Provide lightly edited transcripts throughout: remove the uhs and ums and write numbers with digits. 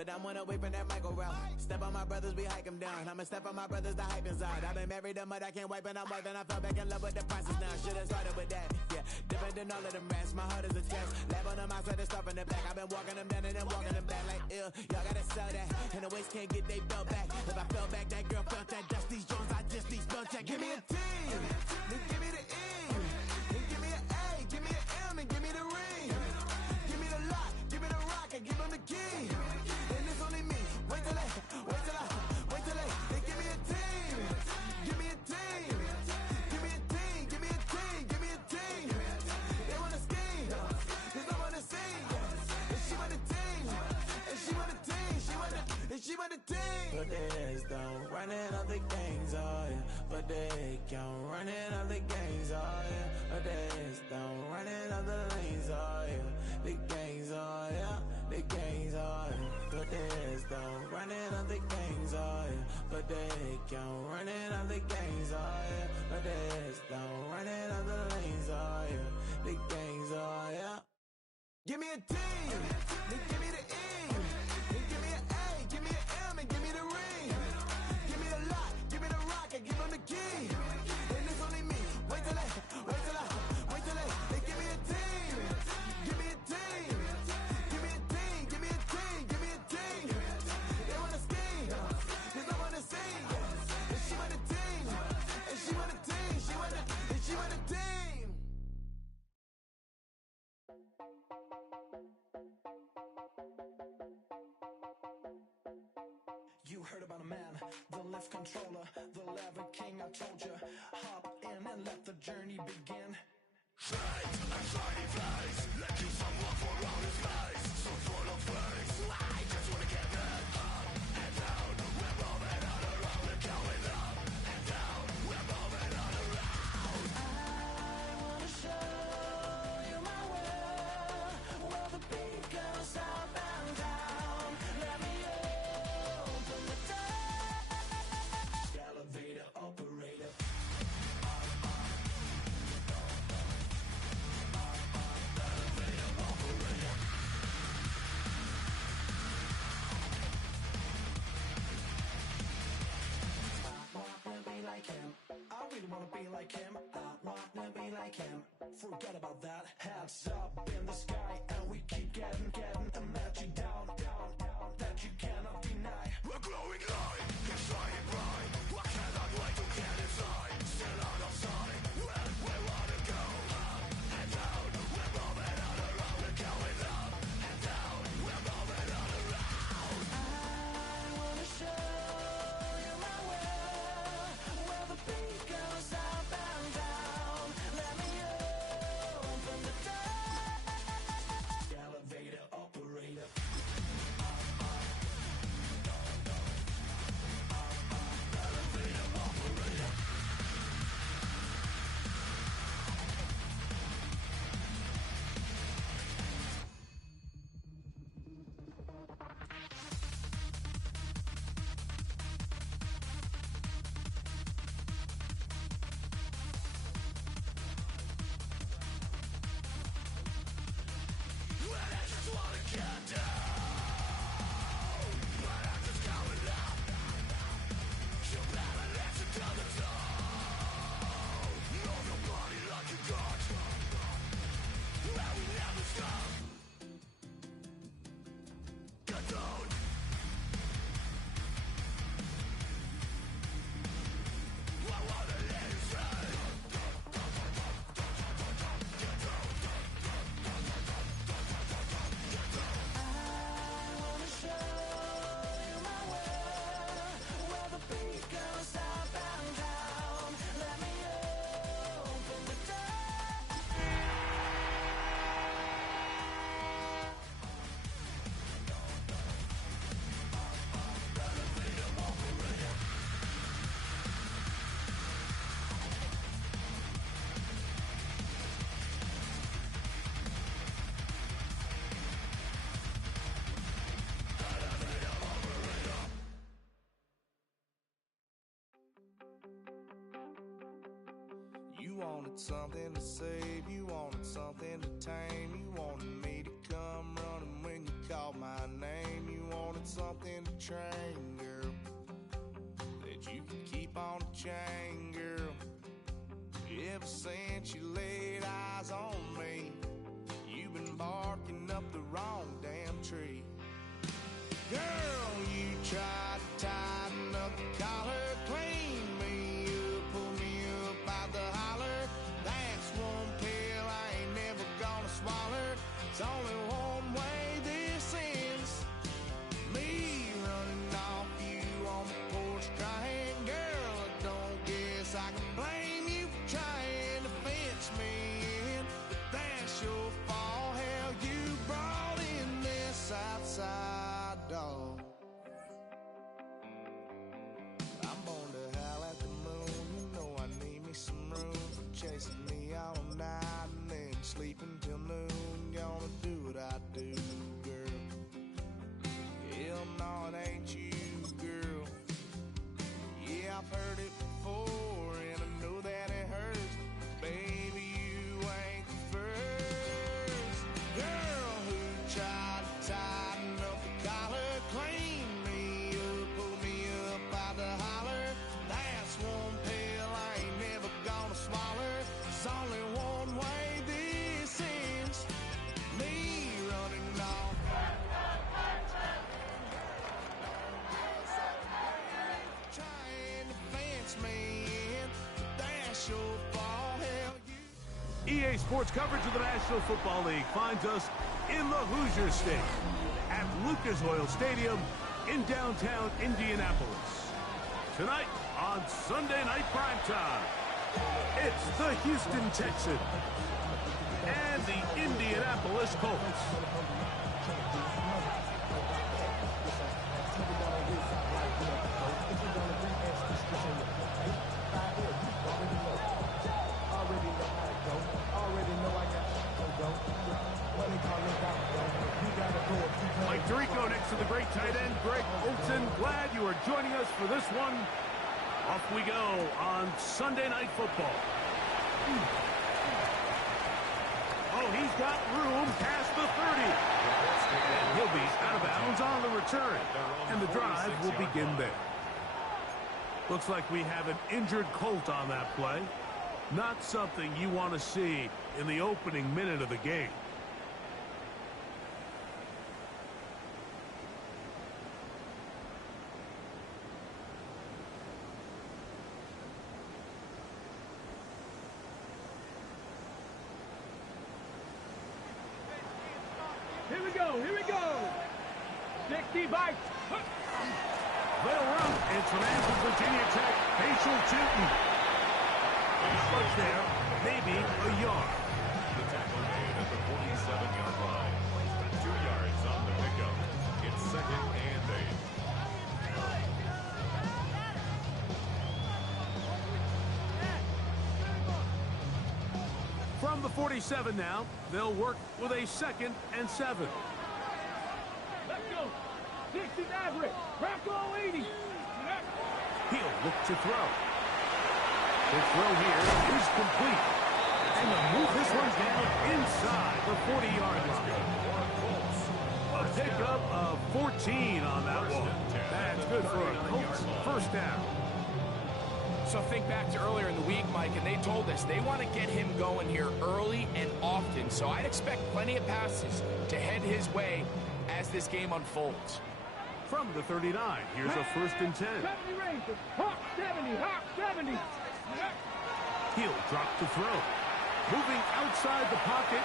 but I'm one away from that Michael route. Step on my brothers, we hike them down. I'ma step on my brothers, the hype inside. I've been married to mud, I can't wipe and I'm wiping. I fell back in love with the process now. Should've started with that, yeah. Different than all of them rats, my heart is a test. Lab on them, I swear to stuff in the back. I've been walking them down and then walking them back like ill. Y'all gotta sell that, and the waist can't get they belt back. If I fell back, that girl felt that. Dust these Jones, I just need spell check. Give me a T, then give me the E, then give me an A, give me an M, and give me the ring. Give me the lock, give me the rock, and give them the key. And it's only me. Wait till they give me a team. Give me a team. Give me a team. Give me a team. Give me a team. They wanna scheme, 'cause I wanna sing. And she want a team. And she want a team. She want a team. But there's don't running up the gangs, oh yeah. But they can't running up the gangs, oh yeah. But there's don't running up the lanes, oh yeah. The gangs, oh yeah. The gangs, oh yeah. But there's don't running up the gangs, oh yeah. But they can't running up the gangs, oh yeah. But there's don't running up the lanes, oh yeah. The gangs, oh yeah. Give me a T, then give me the E, then give me an A, give me an M, and give me the ring. Give me the lock, give me the rock, and give them the key. And it's only me. Wait till they give me a team. Give me a team. Give me a team. Give me a team. Give me a team. They wanna scheme, 'cause I wanna sing. And she want a team. And she want a team. She want a team. You heard about a man, the lift controller, the lever king. I told you, hop in and let the journey begin. Fate, a shiny place, let you someone for all his face. So full of face, I just wanna get that up and down. We're moving all around, we're going up and down. We're moving all around. I wanna show you my world, where the beat goes up and down. Let me open the door. Elevator operator. I really wanna be like him. I wanna be like him. Forget about that. Hands up in the sky, and we keep getting, and let you down, that you cannot deny. We're glowing light, it's shining bright. I cannot wait to get inside. Still out of sight, where we wanna go. Up and down, we're moving all around. We're going up and down, we're moving all around. I wanna show you my world, where the beat goes up and down. Let me open the door. Elevator operator. You wanted something to save, you wanted something to tame. You wanted me to come running when you called my name, you wanted something to train, girl, that you could keep on the chain, girl. Ever since you laid eyes on me, you've been barking up the wrong damn tree. Girl, you tried to tighten up the collar, clean me up, pull me up out the holler. That's one pill I ain't never gonna swallow. It's only one way this ends. Me running off you on the porch crying. Girl, I don't guess I can blame you for trying to fence me in. But that's your fault. Hell, you brought in this outside dog. I'm born to howl at the moon. You know I need me some room for chasing me all night and then sleeping till noon. Gonna do what I do, girl. Hell no, it ain't you, girl. Yeah, I've heard it before and I know that it hurts. Baby, you ain't the first girl who tried to tighten up the collar, clean me up, pull me up out the holler. That's one pill I ain't never gonna swallow. There's only one way this ends. Me running off. Trying to fence me in. That's your fault. Hell, you. EA Sports coverage of the National Football League finds us in the Hoosier State at Lucas Oil Stadium in downtown Indianapolis. Tonight on Sunday Night Primetime, it's the Houston Texans and the Indianapolis Colts. Mike Tirico next to the great tight end, Greg Olson. Glad you are joining us for this one. Off we go on Sunday Night Football. Oh, he's got room past the 30. And he'll be out of bounds on the return. And the drive will begin there. Looks like we have an injured Colt on that play. Not something you want to see in the opening minute of the game. Here we go. 60 bites. They'll run. It's an Virginia Tech facial shooting. What's there? Maybe a yard. The tackle made at the 47-yard line. 2 yards on the pickup. It's 2nd and 8. From the 47 now, they'll work with a 2nd and 7. Let's go. 60 average. Rocco 80. He'll look to throw. The throw here is complete. And they'll move this one down inside the 40-yard line. A pickup of 14 on that one. That's good for a Colts first down. So think back to earlier in the week, Mike, and they told us they want to get him going here early and often. So I'd expect plenty of passes to head his way as this game unfolds. From the 39, here's a 1st and 10. 70 Rangers. Hawk 70. Hawk 70. He'll drop the throw. Moving outside the pocket.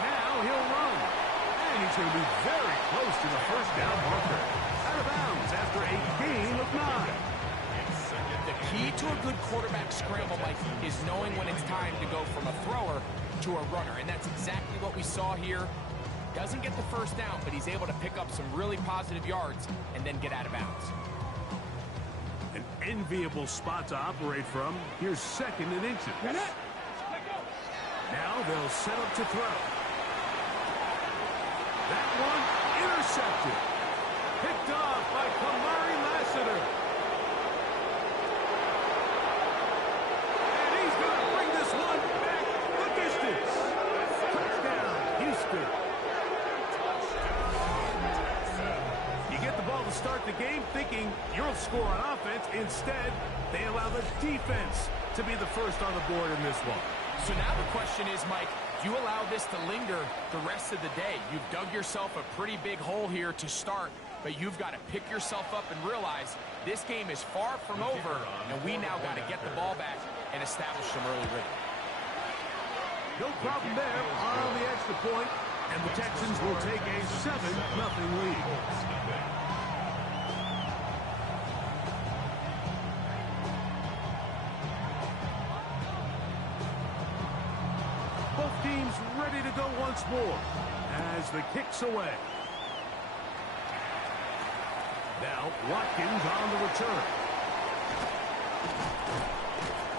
Now he'll run. And he's going to be very close to the first down marker. Out of bounds after a gain of 9. The key to a good quarterback scramble, Mike, is knowing when it's time to go from a thrower to a runner. And that's exactly what we saw here. Doesn't get the first down, but he's able to pick up some really positive yards and then get out of bounds. An enviable spot to operate from. Here's 2nd and inches. Now they'll set up to throw. That one intercepted. Picked off by Kamari Lassiter. And he's going to bring this one back the distance. Touchdown, Houston. to start the game thinking you'll score on offense. Instead, they allow the defense to be the first on the board in this one. So now the question is, Mike, do you allow this to linger the rest of the day? You've dug yourself a pretty big hole here to start, but you've got to pick yourself up and realize this game is far from over, and we now got to get the ball back and establish some early rhythm. No problem there on the extra point, and the Texans will take a 7-0 lead. Both teams ready to go once more as the kick's away. Now Watkins on the return.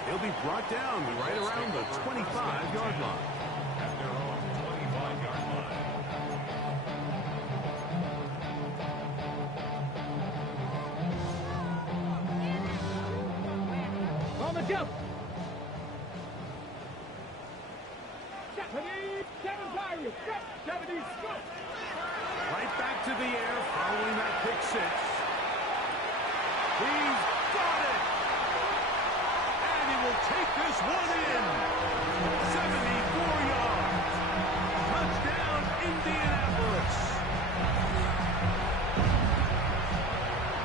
He'll be brought down right around the 25-yard line. At their own 25-yard line. On the jump. 7 Pirates. 70 scoop. Right back to the air following that pick six. He's got it! And he will take this one in. 74 yards. Touchdown, Indianapolis.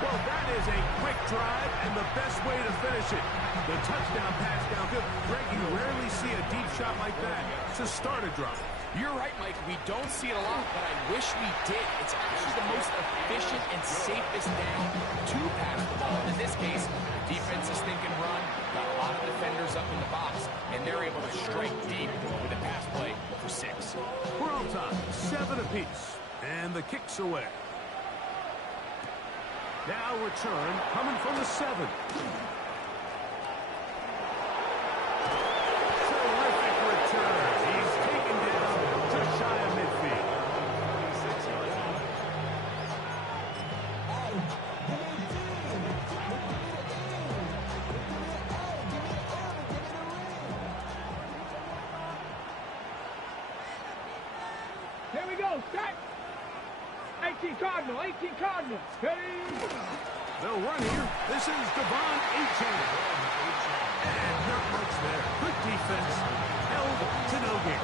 Well, that is a quick drive and the best way to finish it. The touchdown pass downfield. Greg, you rarely see a deep shot like that to start a drive. You're right, Mike. We don't see it a lot, but I wish we did. It's actually the most efficient and safest down to pass the ball. And in this case, the defense is thinking run, got a lot of defenders up in the box, and they're able to strike deep with a pass play for 6. We're on top, 7 apiece, and the kick's away. Now return coming from the 7. Terrific return. He's taken down just shy of midfield. 6 yards out. Here we go. Start. 18 Cardinal. 18 Cardinal. Ready. They'll run here. This is Devon Achane. And not much there. Good defense. Held to no gain.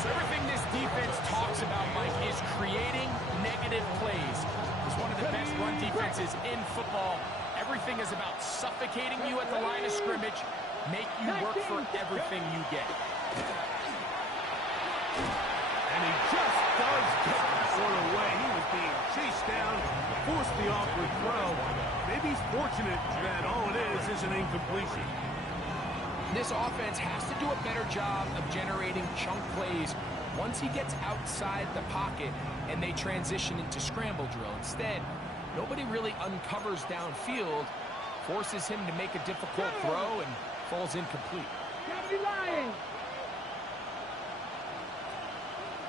So everything this defense talks about, Mike, is creating negative plays. It's one of the best run defenses in football. Everything is about suffocating you at the line of scrimmage, make you work for everything you get. And he just does get the sort of way. He was being chased down, forced the awkward throw. Maybe he's fortunate that all it is an incompletion. This offense has to do a better job of generating chunk plays once he gets outside the pocket and they transition into scramble drill. Instead, nobody really uncovers downfield, forces him to make a difficult throw, and falls incomplete. 70 Lions.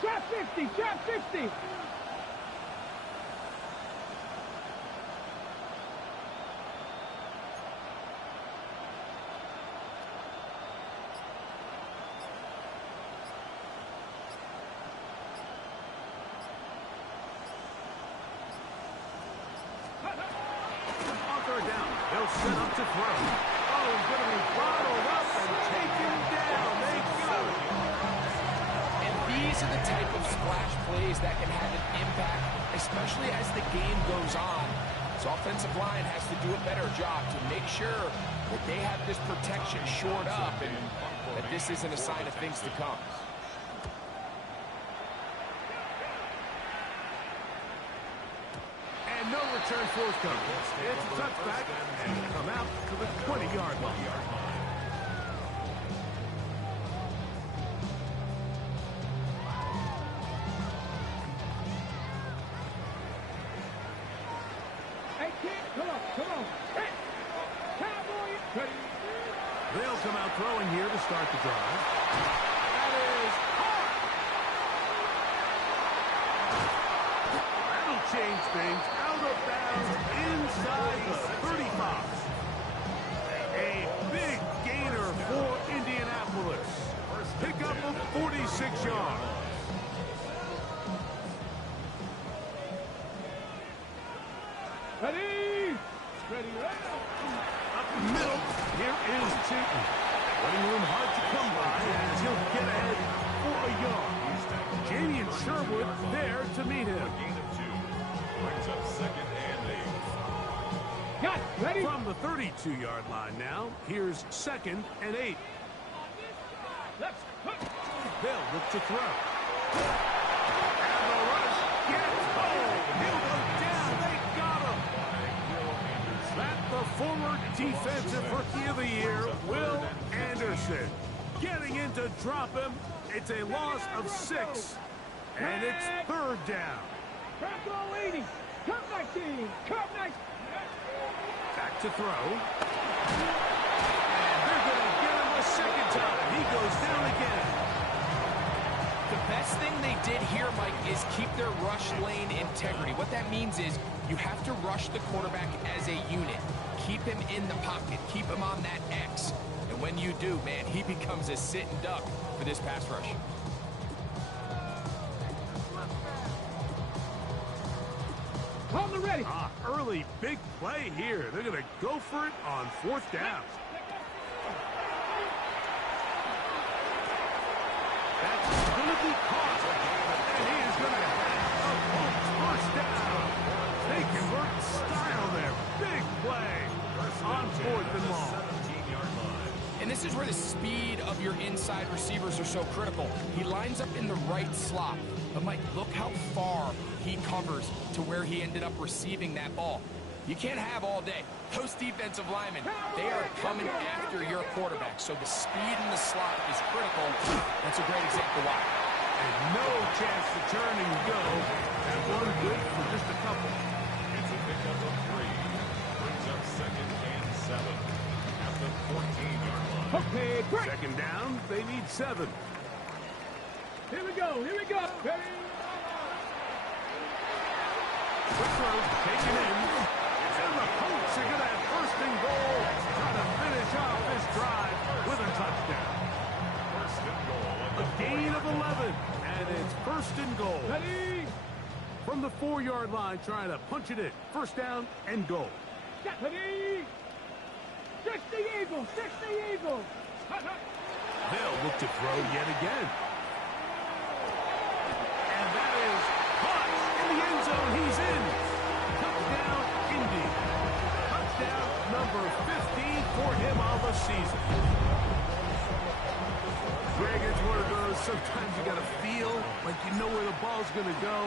Trap 50. Trap 50. They'll set up to throw. Oh, he's going to be bottled up and taken down. They got it. And these are the type of splash plays that can have an impact, especially as the game goes on. This offensive line has to do a better job to make sure that they have this protection shored up and that this isn't a sign of things to come. No return forthcoming. It's a touchback, and he'll come out to the 20-yard line. Hey, kid, come on. Hey, Cowboy. Ready. They'll come out throwing here to start the drive. That is hard. That'll change things. Out of bounds inside the 35. A big gainer for Indianapolis. Pick up of 46 yards. Ready? Ready, Up the middle, here is Chayton. Running room hard to come by as he'll get ahead for a yard. Jamie and Sherwood there to meet him. Gain of 2. Brings up second and 8. Got it. Ready? From the 32-yard line now, here's second and 8. Let's hook. They'll look to throw. And the rush gets home. He'll go down. They got him. That the former defensive rookie of the year, Will Anderson. Getting in to drop him. It's a loss of 6. And it's third down. Back all 80. Come 19. Come 19. Back to throw. And they're going to get him a second time. He goes down again. The best thing they did here, Mike, is keep their rush lane integrity. What that means is you have to rush the quarterback as a unit. Keep him in the pocket. Keep him on that X. And when you do, man, he becomes a sitting duck for this pass rush. On the ready. Early big play here. They're going to go for it on fourth down. That's going to be caught. And he is going to have a first down. They convert style there. Big play on fourth and long. And this is where the speed of your inside receivers are so critical. He lines up in the right slot. But, Mike, look how far he covers to where he ended up receiving that ball. You can't have all day. Those defensive linemen, they are coming after your quarterback. So the speed in the slot is critical. That's a great example why. And no chance to turn and go. And one good for just a couple. It's a pickup of 3. Brings up second and 7. At the 14-yard line. Okay, break. Second down, they need 7. Here we go. Here we go. Ready? Quick throw, taken in. And the Colts are going to have first and goal. Trying to finish off this drive with a touchdown. First and goal. A gain of 11. And it's first and goal. Ready? From the 4-yard line, trying to punch it in. First down and goal. Ready? 60 Eagles. 60 Eagles. They'll look to throw yet again. And that is caught in the end zone. He's in. Touchdown, Indy. Touchdown number 15 for him on the season. Greg, it's one of those, sometimes you got to feel like you know where the ball's going to go,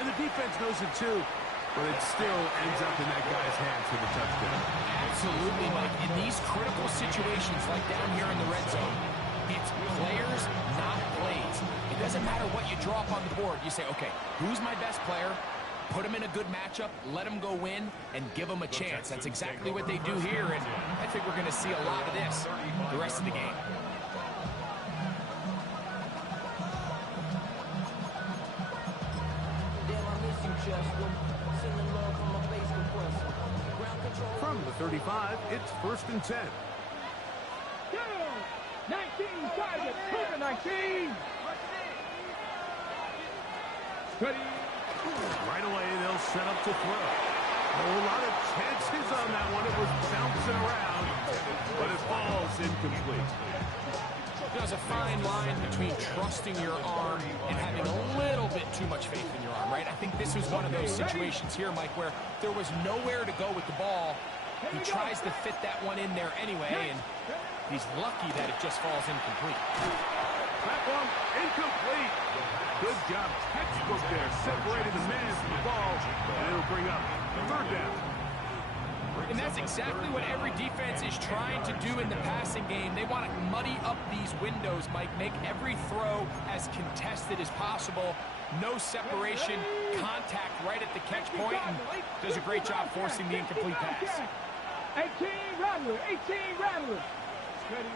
and the defense knows it too, but it still ends up in that guy's hands for the touchdown. Absolutely, Mike. In these critical situations, like down here in the red zone, it's players, not plays. It doesn't matter what you draw up on the board. You say, okay, who's my best player? Put him in a good matchup, let him go win, and give him a chance. That's exactly what they do here, and I think we're going to see a lot of this the rest of the game. From the 35, it's first and 10. Go. 19 target. Cover 19. Ready? Right away, they'll set up to throw. A lot of chances on that one. It was bouncing around, but it falls incomplete. There's a fine line between trusting your arm and having a little bit too much faith in your arm, right? I think this was one of those situations here, Mike, where there was nowhere to go with the ball. He tries to fit that one in there anyway, and he's lucky that it just falls incomplete. That one incomplete. Good job, textbook there, separating the man from the ball, and it'll bring up third down. And that's exactly what every defense is trying to do in the passing game. They want to muddy up these windows, Mike, make every throw as contested as possible. No separation, contact right at the catch point, and does a great job forcing the incomplete pass. 18 Rattler. 18 Rattler. Ready?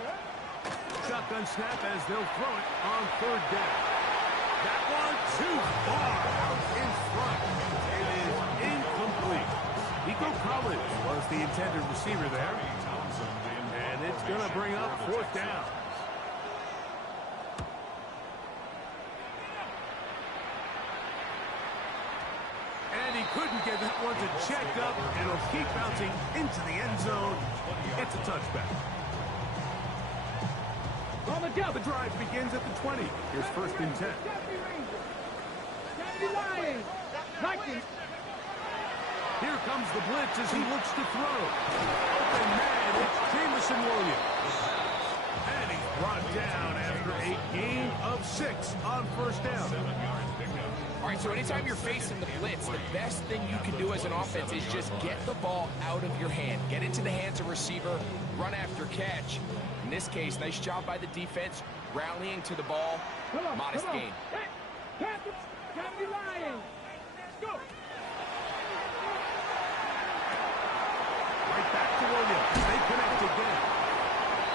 Shotgun snap as they'll throw it on third down. That one too far out in front. It is incomplete. Nico Collins was the intended receiver there. And it's going to bring up fourth down. And he Couldn't get that one to check up, and it'll keep bouncing into the end zone. It's a touchback. On the jump. The drive begins at the 20. Here's first and 10. Here comes the blitz as he looks to throw. Open man, it's Jamison Williams. And he's brought down after a gain of 6 on first down. All right, so anytime you're facing the blitz, the best thing you can do as an offense is just get the ball out of your hand. Get into the hands of receiver, run after catch. In this case, nice job by the defense, rallying to the ball. Modest gain. County Lions. Go. Right back to Williams. They connect again.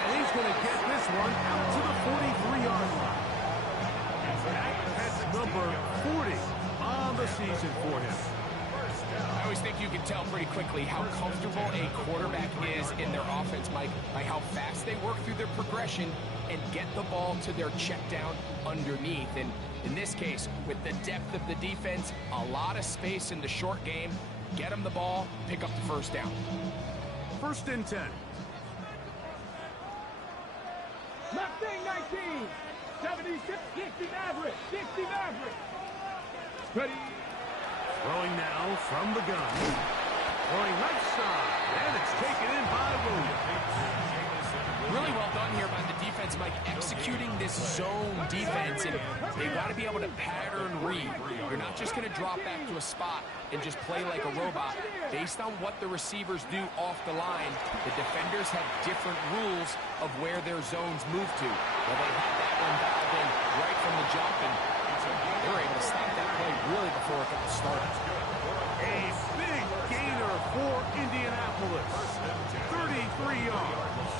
And he's going to get this one out to the 43-yard line. That's number 40 on the season for him. I always think you can tell pretty quickly how comfortable a quarterback is in their offense, Mike, by how fast they work through their progression and get the ball to their check down underneath. And in this case, with the depth of the defense, a lot of space in the short game, get them the ball, pick up the first down. First and 10. Mustang 19. 76, 60 Maverick. 60 Maverick. Ready. Throwing now from the gun. Throwing right side. And it's taken in by Williams. Really well done here by the defense, Mike, executing this zone defense, and they've got to be able to pattern read. You're not just going to drop back to a spot and just play like a robot. Based on what the receivers do off the line, the defenders have different rules of where their zones move to. Well, they had that one dialed in right from the jump, and they were able to stop that play really before it got started. A big gainer for Indianapolis. 33 yards.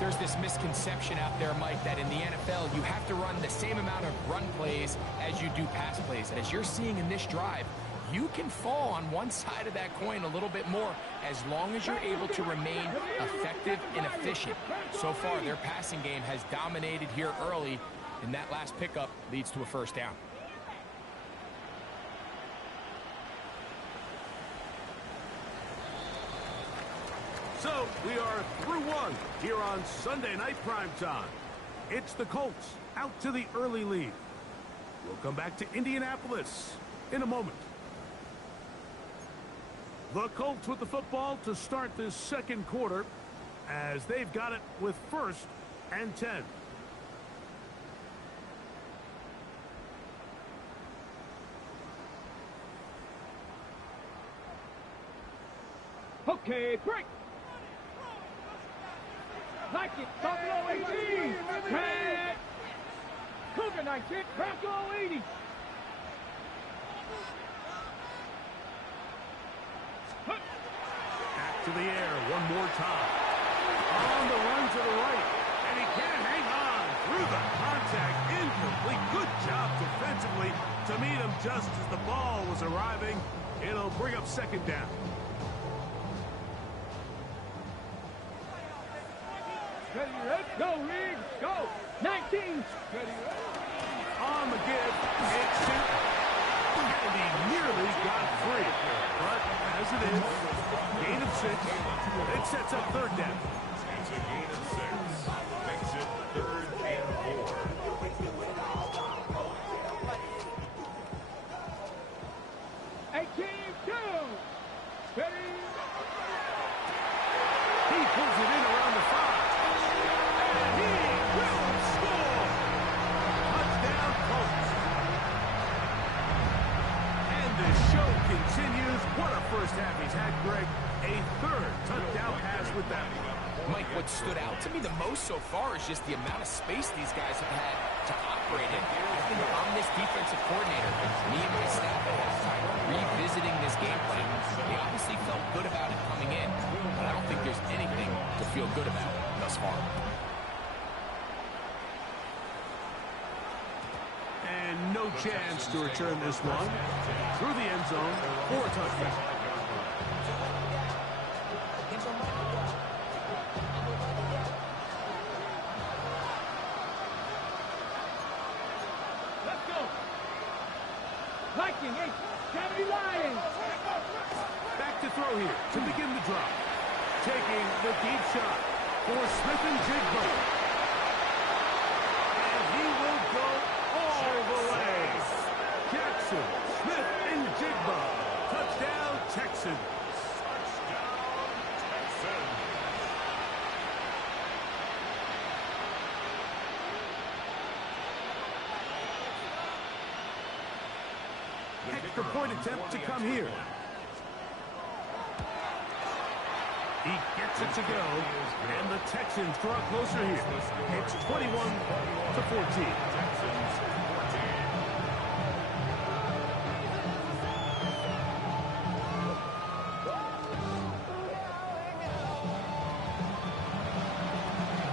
There's this misconception out there, Mike, that in the NFL, you have to run the same amount of run plays as you do pass plays. As you're seeing in this drive, you can fall on one side of that coin a little bit more as long as you're able to remain effective and efficient. So far, their passing game has dominated here early, and that last pickup leads to a first down. So we are through one here on Sunday Night Primetime. It's the Colts out to the early lead. We'll come back to Indianapolis in a moment. The Colts with the football to start this second quarter as they've got it with first and 10. Okay, break. Like it. Buffalo 18. Red. Cougar 19. Bronco 80. Back to the air one more time. On the run to the right. And he can't hang on through the contact. Incomplete. Good job defensively to meet him just as the ball was arriving. It'll bring up second down. Ready, ready, go, Riggs, go. 19. Ready, ready. On the give, it's two. And he nearly got free. But as it is, gain of 6. It sets up third down. It's a gain of 6. Makes it 3rd and 4. Ready. He pulls it in around the 5. And he will score. Touchdown, Colts. And the show continues. What a first half he's had, Greg. A third touchdown pass with that one. Mike, what stood out to me the most so far is just the amount of space these guys have had to operate in. I think I'm this defensive coordinator. Me and my staff at halftime revisiting this game plan. They obviously felt good about it coming in, but I don't think there's anything to feel good about thus far. And no chance to return this one through the end zone for a touchdown. Let's go. Viking 8. County Lions. throw here to begin the drive. Taking the deep shot for Smith and Jigba. And he will go all the way. Jackson, Smith, and Jigba. Touchdown, Texans. Extra point attempt to come here. He gets it to go, and the Texans draw closer here. It's 21-14.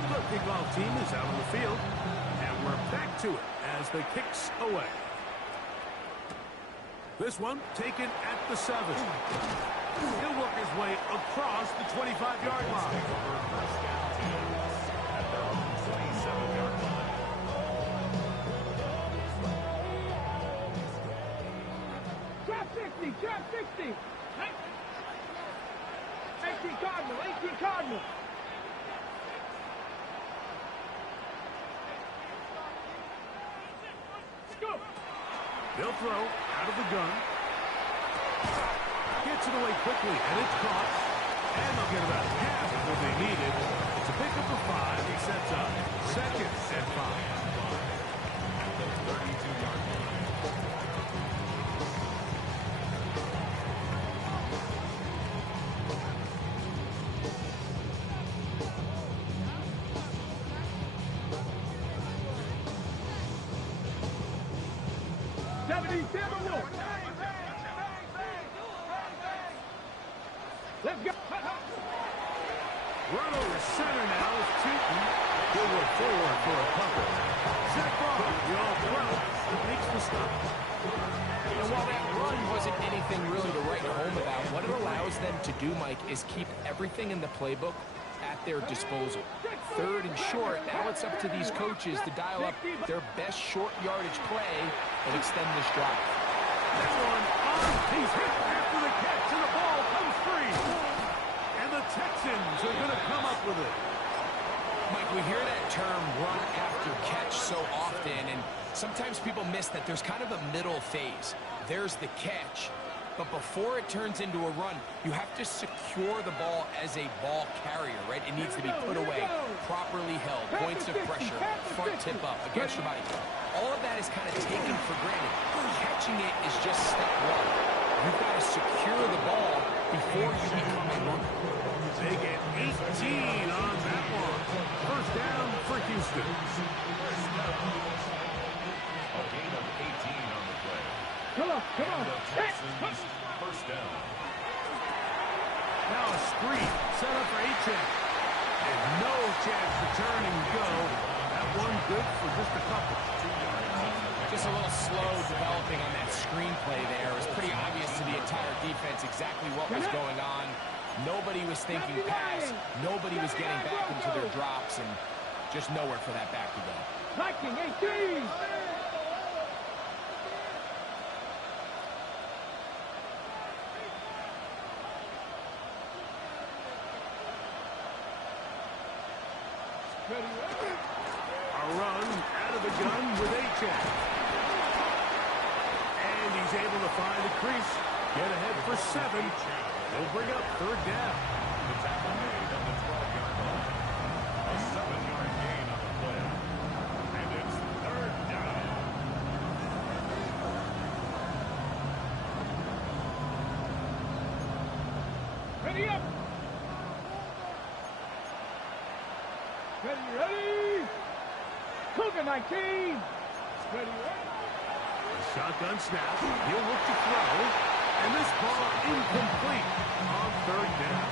The kickoff team is out on the field, and we're back to it as the kick's away. This one taken at the 7. He'll work his way across the 25-yard line. Trap 60, trap 60. 18 Cardinal, 18 Cardinal. Go. They'll throw out of the gun. Gets it away quickly, and it's caught. And they'll get about half of what they needed. It's a pickup of 5. It sets up 2nd and 5. At the 32-yard line. Let's go. Run over center now is Cheaton. He'll look forward for a couple. Zach Ball, the all-pro, makes the stop. And while that run wasn't anything really to write home about, what it allows them to do, Mike, is keep everything in the playbook at their disposal. 3rd and short, now it's up to these coaches to dial up their best short yardage play and extend this drive. That one on. He's hit after the catch, and the ball comes free. And the Texans are going to come up with it. Mike, we hear that term run after catch so often, and sometimes people miss that there's kind of a middle phase. There's the catch, but before it turns into a run, you have to secure the ball as a ball carrier, right? It needs to be put away, properly held, points of pressure, front tip up, against your body. All of that is kind of taken for granted. Catching it is just step 1. You've got to secure the ball before you become a runner. They get 18 on that one. First down for Houston. A gain of 18 on the play. Come on, come on. The Texans first down. Now a screen set up for Achane. And no chance to turn and go. That one good for just a couple. Just a little slow developing on that screenplay there. It was pretty obvious to the entire defense exactly what was going on. Nobody was thinking pass. Nobody was getting back into their drops, and just nowhere for that back to go. Viking 18. A run out of the gun with Achane. And he's able to find the crease. Get ahead for 7. They'll bring up 3rd down. The tackle made on the 12-yard line. A 7-yard gain on the play. And it's 3rd down. Ready up. Ready, ready. Cougar 19. Ready, ready. A shotgun snap. He'll look to throw. And this ball incomplete on 3rd down.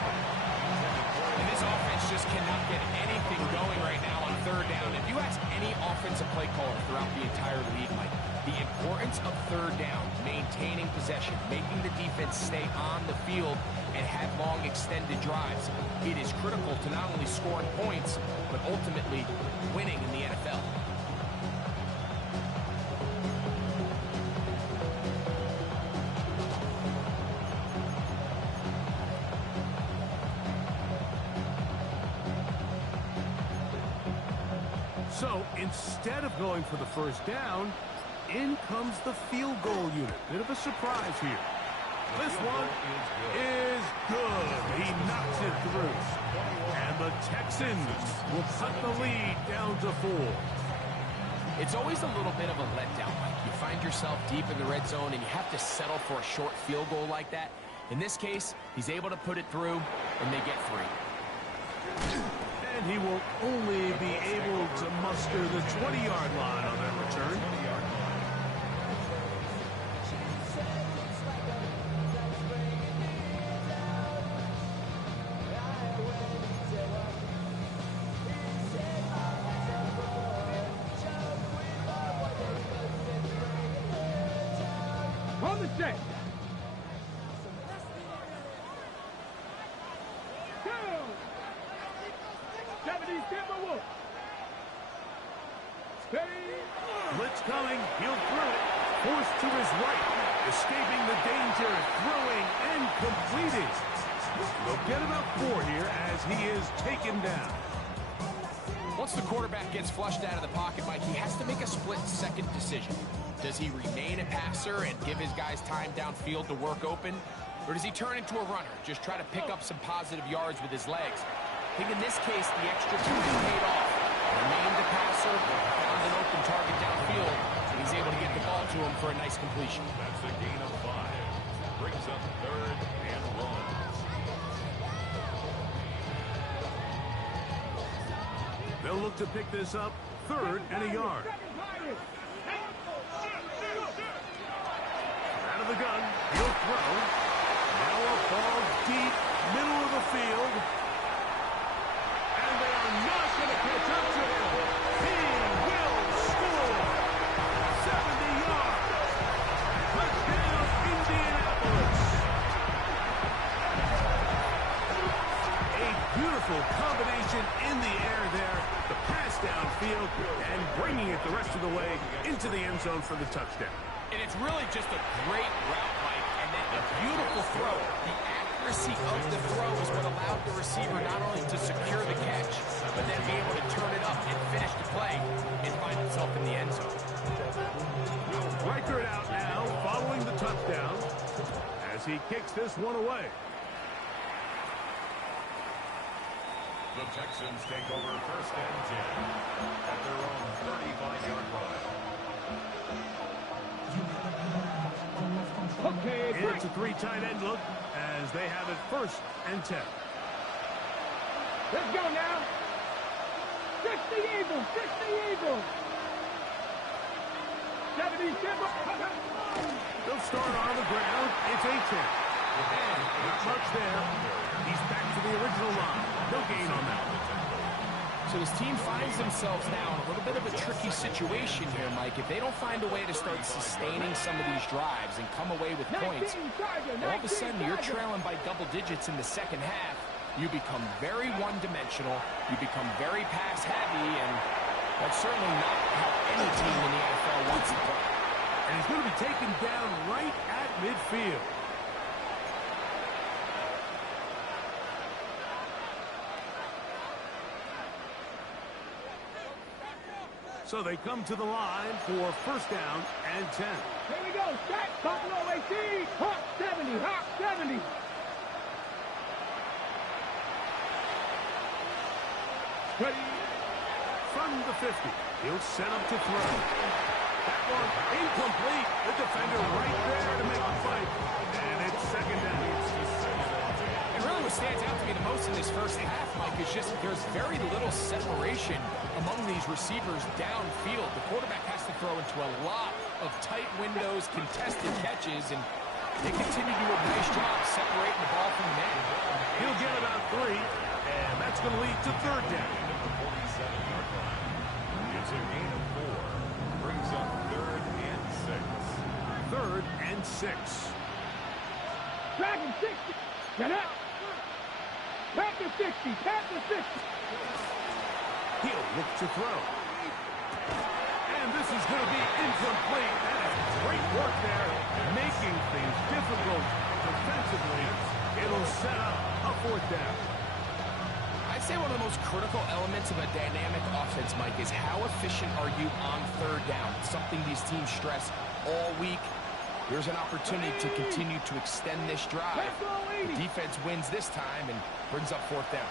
And this offense just cannot get anything going right now on 3rd down. If you ask any offensive play caller throughout the entire league, Mike, the importance of 3rd down, maintaining possession, making the defense stay on the field and have long extended drives, it is critical to not only scoring points, but ultimately winning in the NFL. So instead of going for the first down, in comes the field goal unit. Bit of a surprise here. This one is good. He knocks it through. And the Texans will cut the lead down to 4. It's always a little bit of a letdown. You find yourself deep in the red zone and you have to settle for a short field goal like that. In this case, he's able to put it through, and they get 3. And he will only be able to muster the 20-yard line on that return. On the set. 70 Timberwolves. Blitz coming. He'll throw it. Forced to his right. Escaping the danger. Throwing and completing. They'll get about 4 here as he is taken down. Once the quarterback gets flushed out of the pocket, Mike, he has to make a split-second decision. Does he remain a passer and give his guys time downfield to work open? Or does he turn into a runner, just try to pick up some positive yards with his legs? I think in this case, the extra time paid off. Remained a passer, found an open target downfield, and he's able to get the ball to him for a nice completion. That's a gain of 5. Brings up 3rd and 1. They'll look to pick this up 3rd and a yard. Out of the gun, he'll throw. Now a ball deep, middle of the field. And they are not going to catch up to him. He will score. 70 yards. Touchdown, Indianapolis. A beautiful combination in the air there. The pass downfield and bringing it the rest of the way into the end zone for the touchdown. And it's really just a great route, Mike, and then a beautiful throw. The accuracy of the throw is what allowed the receiver not only to secure the catch, but then be able to turn it up and finish the play and find himself in the end zone. Riker out now, following the touchdown, as he kicks this one away. The Texans take over 1st and 10 at their own 35-yard line. Okay, It's a 3 tight end look as they have it 1st and 10. let's go now. 60 Eagles, 60 Eagles. 70 Timberwolves. They'll start on the ground. It's 8-10. And not much there. He's back to the original line. No gain on that one. So his team finds themselves now in a little bit of a tricky situation here, Mike. If they don't find a way to start sustaining some of these drives and come away with points, all of a sudden you're trailing by double digits in the second half. You become very one-dimensional. You become very pass-heavy, and that's certainly not how any team in the NFL wants to play. And he's going to be taken down right at midfield. So they come to the line for 1st down and 10. Here we go. Set. Buffalo 18. Hawk 70. Hawk 70. Ready. From the 50, he'll set up to throw. That one incomplete. The defender right there to make the fight. And it's 2nd down. And really what stands out to me the most in this first half, Mike, is just there's very little separation among these receivers downfield. The quarterback has to throw into a lot of tight windows, contested catches, and they continue to do a nice job separating the ball from the man. He'll get about 3, and that's going to lead to 3rd down. The 47-yard line. It's a gain of 4. Brings up 3rd and 6. 3rd and 6. Dragon 60. Get up. Panther 60. Panther 60. He'll look to throw. And this is going to be incomplete. That is great work there, making things difficult defensively. It'll set up a 4th down. I'd say one of the most most critical elements of a dynamic offense, Mike, is how efficient are you on third down? It's something these teams stress all week. Here's an opportunity to continue to extend this drive. The defense wins this time and brings up fourth down.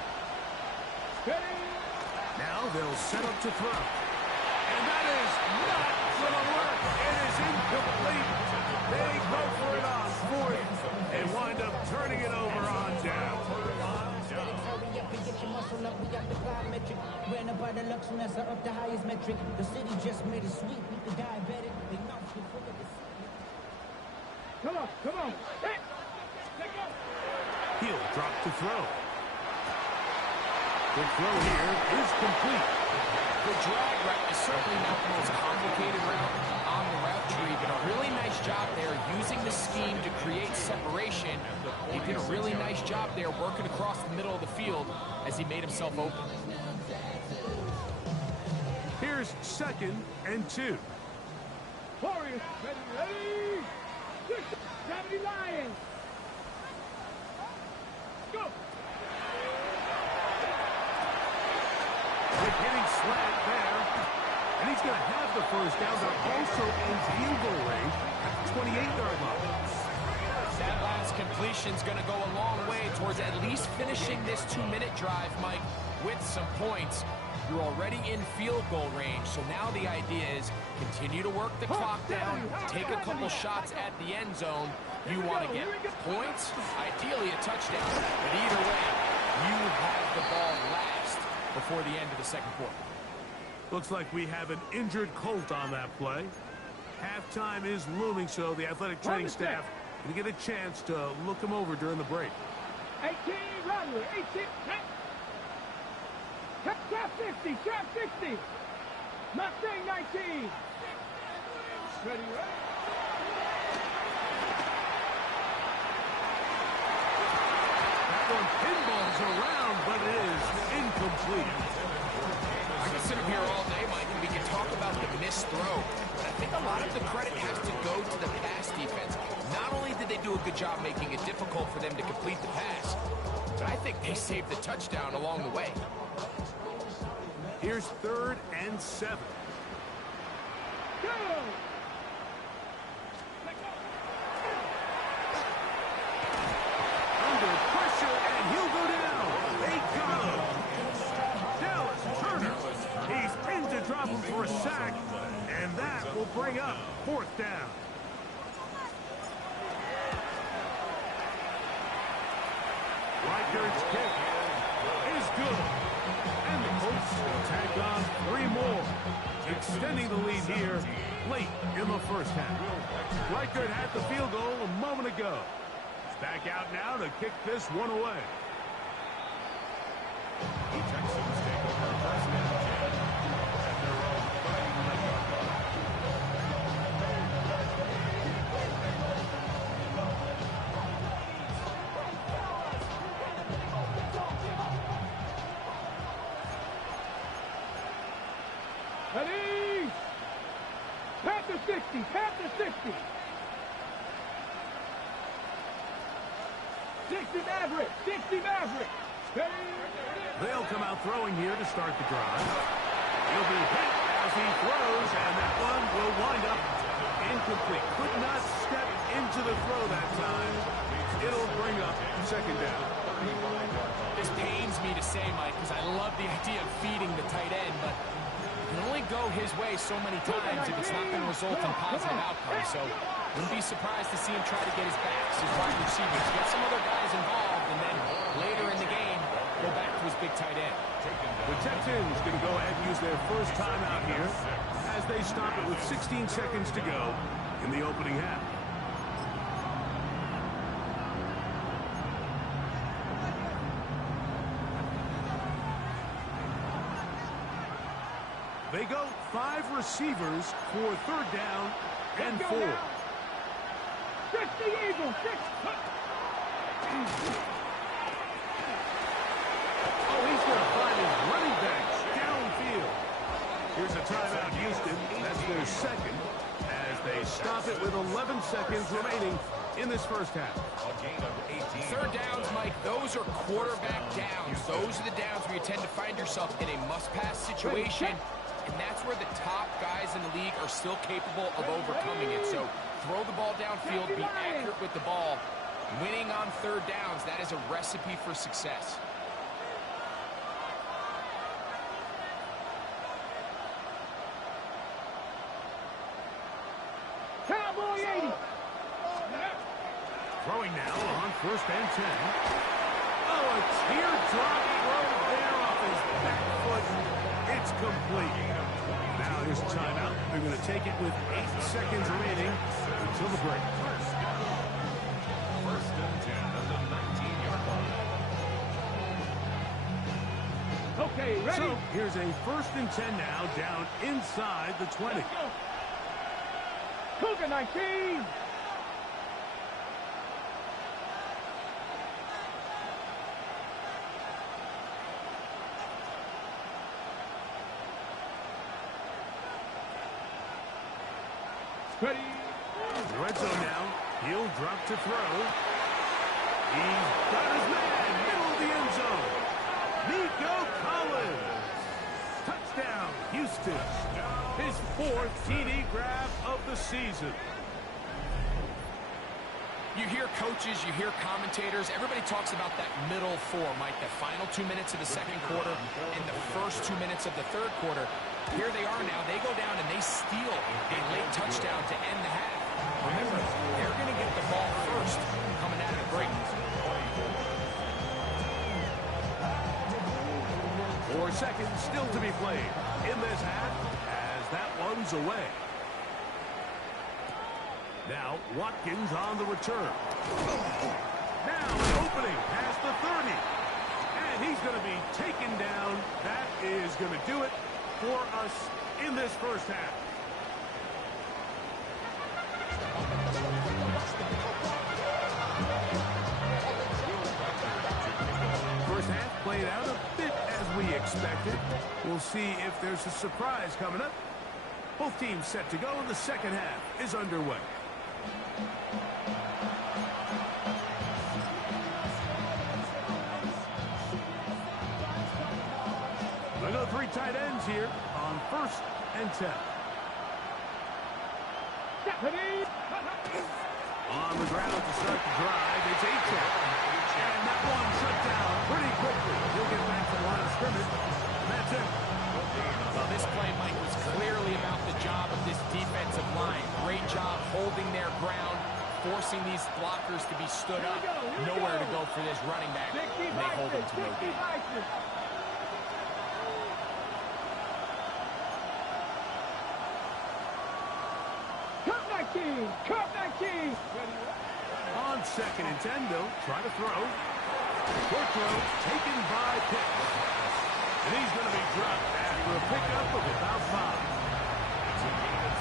Now they'll set up to throw. And that is not going to work. It is incomplete. They go for it on fourth and wind up turning it over on down. Ran up by the luxury, that's up the highest metric. The city just made it sweet. We could diabetic. They know we full of the city. Come on, come on. Hey. He'll drop to throw. The throw here is complete. The drag route is certainly not the most complicated route on the route tree, but a really nice job there using the scheme to create separation. He did a really nice job there working across the middle of the field as he made himself open. Here's 2nd and 2. Warriors, ready. 70 Lions. Go. They're getting slant there. And he's going to have the first down. They're also in field goal range at the 28-yard line. That last completion's going to go a long way towards at least finishing this 2-minute drive, Mike, with some points. You're already in field goal range, so now the idea is continue to work the clock down, take a couple shots at the end zone. You want to get points, ideally a touchdown, but either way, you have the ball last before the end of the second quarter. Looks like we have an injured Colt on that play. Halftime is looming, so the athletic training staff going to get a chance to look him over during the break. 18, Rodley, 18, trap 50, trap 60. Mustang 19. Ready, ready. That one pinballs around, but it is incomplete. I can sit up here all day, Mike, and we can talk about the missed throw, but I think a lot of the credit has to go to the pass defense. Not only did they do a good job making it difficult for them to complete the pass, but I think they saved the touchdown along the way. Here's 3rd and 7. Go! Under pressure, and he'll go down. They got him. Dallas Turner. He's in to drop him for a sack, and that will bring up 4th down. Reichardt's kick is good. And the Colts will tack on 3 more, extending the lead here late in the first half. Reichard had the field goal a moment ago. He's back out now to kick this one away. The Texans take over first and 10 at their own 39-yard line. Ready? Panther 60, Panther 60. 60 Maverick, 60 Maverick. Ready? They'll come out throwing here to start the drive. He'll be hit as he throws, and that one will wind up incomplete. Could not step into the throw that time. It'll bring up 2nd down. This pains me to say, Mike, because I love the idea of feeding the tight end, but it can only go his way so many times if it's not going to result in positive outcomes. So wouldn't be surprised to see him try to get his backs, his wide receivers, get some other guys involved, and then later in the game, go back to his big tight end. The Texans going to go ahead and use their first timeout here as they stop it with 16 seconds to go in the opening half. They go 5 receivers for 3rd down and 4. 60 Eagles, 6. Oh, he's going to find his running back downfield. Here's a timeout, Houston. That's their second as they stop it with 11 seconds remaining in this first half. A gain of 18. 3rd downs, Mike, Those are quarterback downs. Those are the downs where you tend to find yourself in a must-pass situation, and that's where the top guys in the league are still capable of overcoming it. So throw the ball downfield, be accurate with the ball. Winning on third downs, that is a recipe for success. Cowboy 80. Throwing now on 1st and 10. Oh, a teardrop throw there off his back foot. It's complete. Now here's a timeout. They're going to take it with 8 seconds remaining until the break. 1st and 10 at the 19-yard line. Okay, ready? So here's a 1st and 10 now, down inside the 20. Cougar 19. Ready? The red zone now. He'll drop to throw. He's got his man, middle of the end zone. Nico Collins. Touchdown, Houston. His 4th TD grab of the season. You hear coaches, you hear commentators, everybody talks about that middle 4, Mike, the final 2 minutes of the second quarter and the first 2 minutes of the third quarter. Here they are now. They go down and they steal a late touchdown to end the half. Remember, they're going to get the ball first coming out of the break. 4 seconds still to be played in this half as that one's away. Now Watkins on the return. Now an opening past the 30. And he's going to be taken down. That is going to do it for us in this first half. First half played out a bit as we expected. We'll see if there's a surprise coming up. Both teams set to go, and the second half is underway. We go 3 tight ends here on 1st and 10. On the ground to start the drive, it's A-Check. And that one shut down pretty quickly. He'll get back to the line of scrimmage. And that's it. Well, this play, Mike, was clearly about the job of this defensive line. Great job holding their ground, forcing these blockers to be stood up. Nowhere to go for this running back. And they hold him to no gain. Cup 19. On 2nd and 10, they'll try to throw. Short throw taken by Pitt. And he's going to be dropped after a pickup of about 5.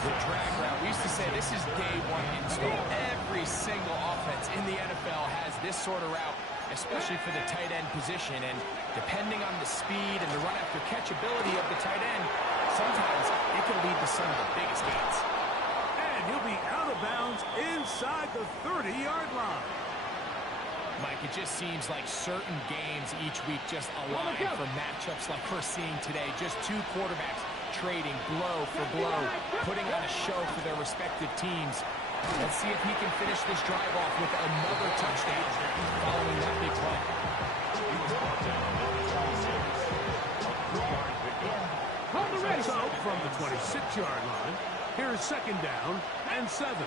The drag route. We used to say this is day 1 install. Every single offense in the NFL has this sort of route, especially for the tight end position. And depending on the speed and the run after catch ability of the tight end, sometimes it can lead to some of the biggest gains. He'll be out of bounds inside the 30-yard line. Mike, it just seems like certain games each week just align for matchups like we're seeing today. Just 2 quarterbacks trading blow for blow, putting on a show for their respective teams. Let's see if he can finish this drive off with another touchdown following that big play. So from the 26-yard line, here's 2nd down and 7.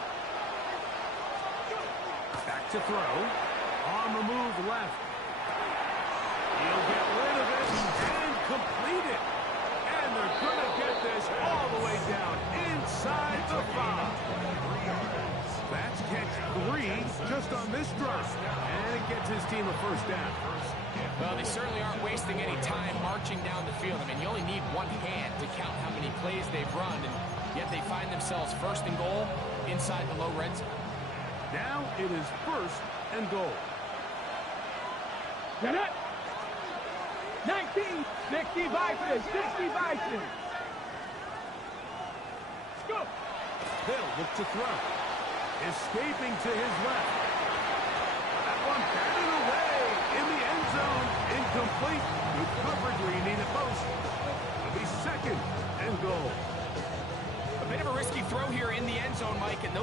Back to throw. On the move left. He'll get rid of it and complete it. And they're going to get this all the way down inside the 5. That's catch 3 just on this drive. And it gets his team a first down. Well, they certainly aren't wasting any time marching down the field. I mean, you only need one hand to count how many plays they've run, and yet they find themselves 1st and goal inside the low red zone. Now it is 1st and goal. Get it. 19. 60 Bison. 60 Bison. Go. They'll look to throw. Escaping to his left. That one batted away in the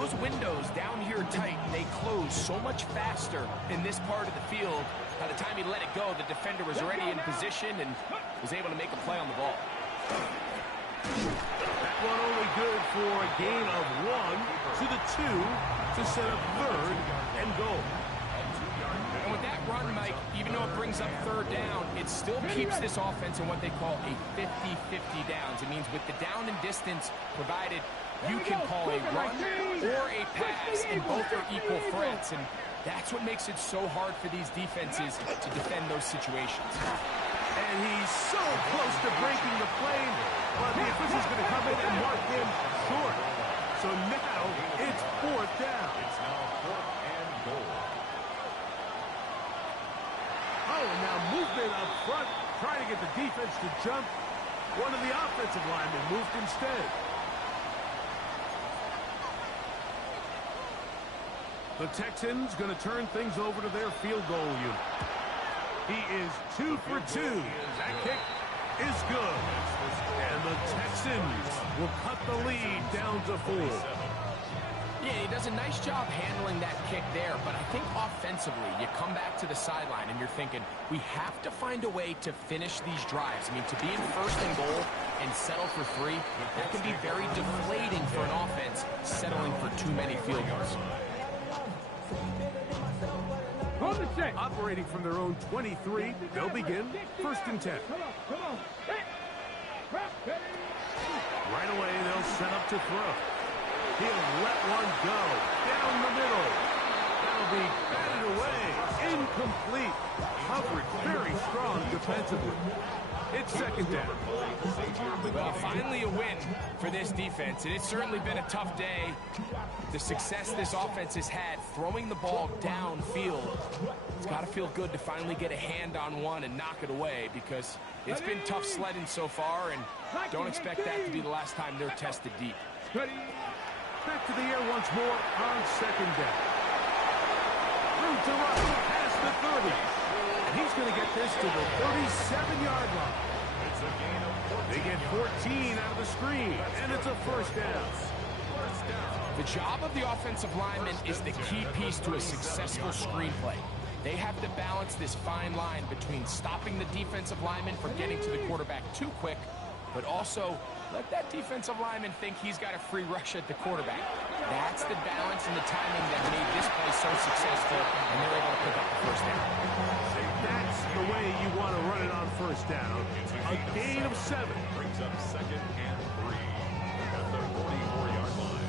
those windows down here tight, they close so much faster in this part of the field. By the time he let it go, the defender was already in position and was able to make a play on the ball. That one only good for a gain of 1 to the 2 to set up 3rd and goal. And with that run, Mike, even though it brings up 3rd down, it still keeps this offense in what they call a 50-50 downs. It means with the down and distance provided, you can call a run or a pass, and both are equal threats. And that's what makes it so hard for these defenses to defend those situations. And he's so close to breaking the play, but the official's going to come in and mark him short. So now it's 4th down. It's now 4th and goal. Oh, and now movement up front, trying to get the defense to jump. One of the offensive linemen moved instead. The Texans going to turn things over to their field goal unit. He is 2 for 2. That kick is good. And the Texans will cut the lead down to 4. Yeah, he does a nice job handling that kick there, but I think offensively, you come back to the sideline and you're thinking, we have to find a way to finish these drives. I mean, to be in 1st and goal and settle for 3, that can be very deflating for an offense settling for too many field goals. Operating from their own 23, they'll begin 1st and 10. Right away, they'll set up to throw. He'll let one go down the middle. That'll be batted away. Incomplete. Coverage very strong defensively. It's 2nd down. Well, finally a win for this defense, and it's certainly been a tough day. The success this offense has had throwing the ball downfield, it's got to feel good to finally get a hand on one and knock it away, because it's been tough sledding so far, and don't expect that to be the last time they're tested deep. Back to the air once more on 2nd down. Through to Russell past the 30. And he's going to get this to the 37-yard line. They get 14 out of the screen, and it's a 1st down. The job of the offensive lineman is the key piece to a successful screenplay. They have to balance this fine line between stopping the defensive lineman from getting to the quarterback too quick, but also let that defensive lineman think he's got a free rush at the quarterback. That's the balance and the timing that made this play so successful, and they're able to pick up the 1st down. That's the way you want to run it on 1st down. A gain of 7. Brings up 2nd and 3 at the 44-yard line.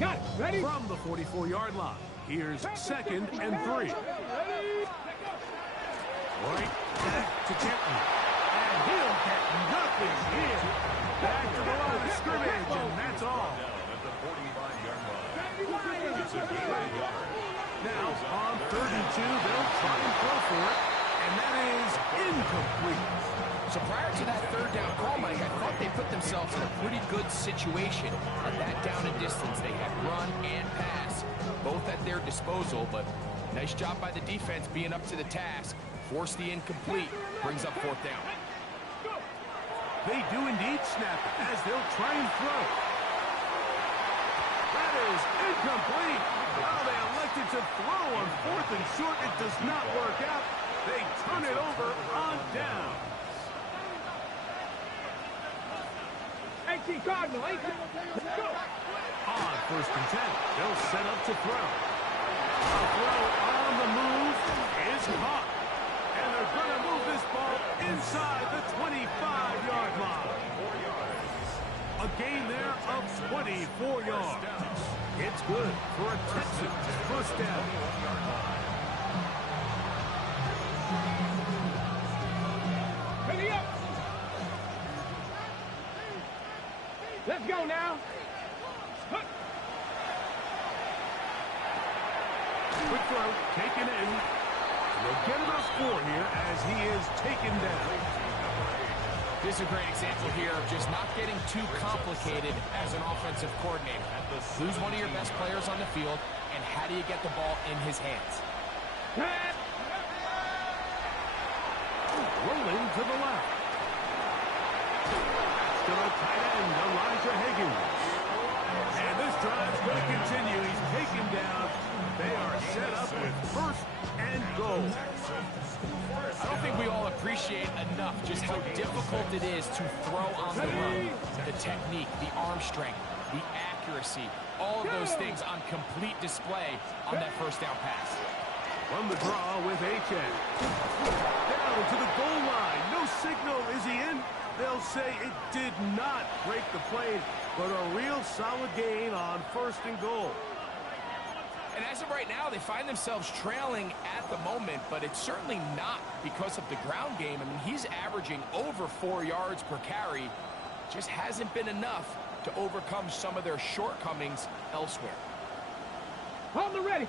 Got it. Ready? From the 44-yard line, here's 2nd and 3. Right back to Kenton. And he'll get nothing here. Back to the line of scrimmage, and that's all. Down at the 45-yard line. It's a gain of 1. Now, on 3rd and 2, they'll try and throw for it, and that is incomplete. So prior to that 3rd down call, Mike, I thought they put themselves in a pretty good situation. At that down and distance, they had run and pass, both at their disposal, but nice job by the defense being up to the task. Force the incomplete, brings up 4th down. They do indeed snap it as they'll try and throw. That is incomplete. Oh, they elected to throw on 4th and short. It does not work out. They turn it over on down. 18 Cardinal, 18. Let's go. On 1st and 10, they'll set up to throw. A throw on the move is caught. And they're going to move this ball inside the 25-yard line. A gain there of 24 yards. It's good for a Texans 1st down. Ready up. Let's go now. Quick throw, taken in. They'll get about 4 here as he is taken down. This is a great example here of just not getting too complicated as an offensive coordinator. Lose one of your best players on the field, and how do you get the ball in his hands? Rolling to the left. Still a tight end, Elijah Higgins. And this drive's going to continue. He's taken down. They are set up with first and goal. I don't think we all appreciate enough just how difficult it is to throw on the run. The technique, the arm strength, the accuracy, all of those things on complete display on that first down pass. From the draw with Achan. Down to the goal line. No signal. Is he in? They'll say it did not break the plane, but a real solid gain on first and goal. And as of right now, they find themselves trailing at the moment, but it's certainly not because of the ground game. I mean, he's averaging over 4 yards per carry. Just hasn't been enough to overcome some of their shortcomings elsewhere. On the ready.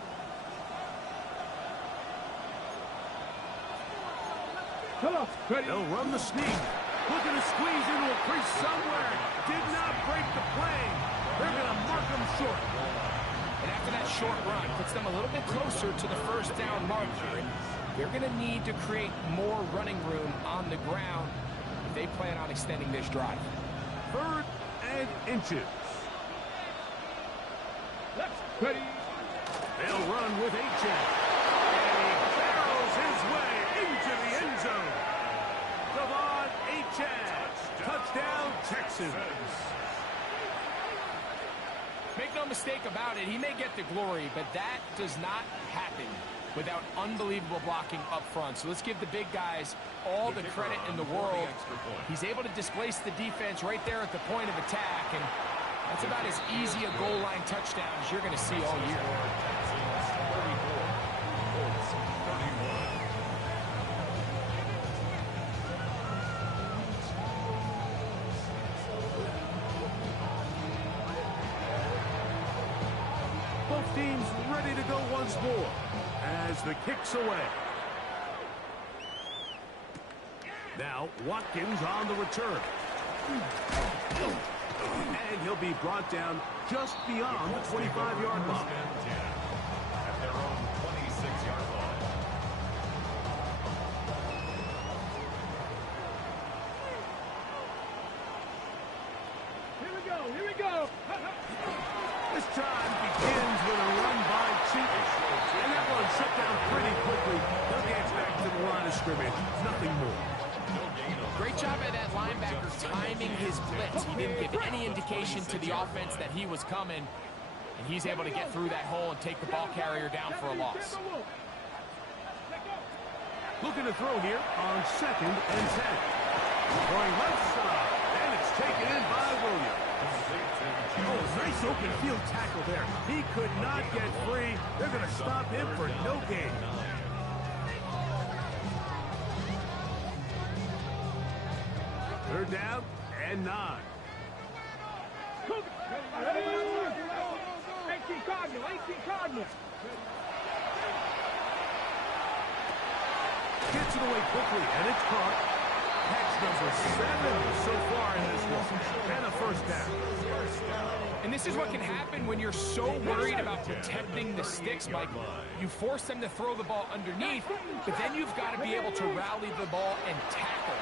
Hello. Ready. They'll run the sneak. Looking to squeeze into a crease somewhere. Did not break the plane. They're going to mark him short. And after that short run, puts them a little bit closer to the first down marker. And they're going to need to create more running room on the ground if they plan on extending this drive. 3rd and inches. Ready. They'll run with Achan. And he barrels his way into the end zone. Devon Achan. Touchdown, Texans. Make no mistake about it, he may get the glory, but that does not happen without unbelievable blocking up front. So let's give the big guys all the credit in the world. He's able to displace the defense right there at the point of attack, and that's about as easy a goal line touchdown as you're going to see all year. Both teams ready to go once more as the kick's away. Now Watkins on the return. And he'll be brought down just beyond the 25-yard line. At their own 26-yard line. Here we go. Here we go. This time begins with a run by Cheaton. And that one shut down pretty quickly. They'll get back to the line of scrimmage. Nothing more. Great job by that linebacker timing his blitz. He didn't give any indication to the offense that he was coming, and he's able to get through that hole and take the ball carrier down for a loss. Looking to throw here on 2nd and 10. Going left side, and it's taken in by Williams. Oh, nice open field tackle there. He could not get free. They're going to stop him for no gain. Third down and 9. 18 Cardinal. 18 Cardinal. Gets it away quickly, and it's caught. Catch number 7 so far in this one. And a first down. And this is what can happen when you're so worried about protecting the sticks, Mike. You force them to throw the ball underneath, but then you've got to be able to rally the ball and tackle.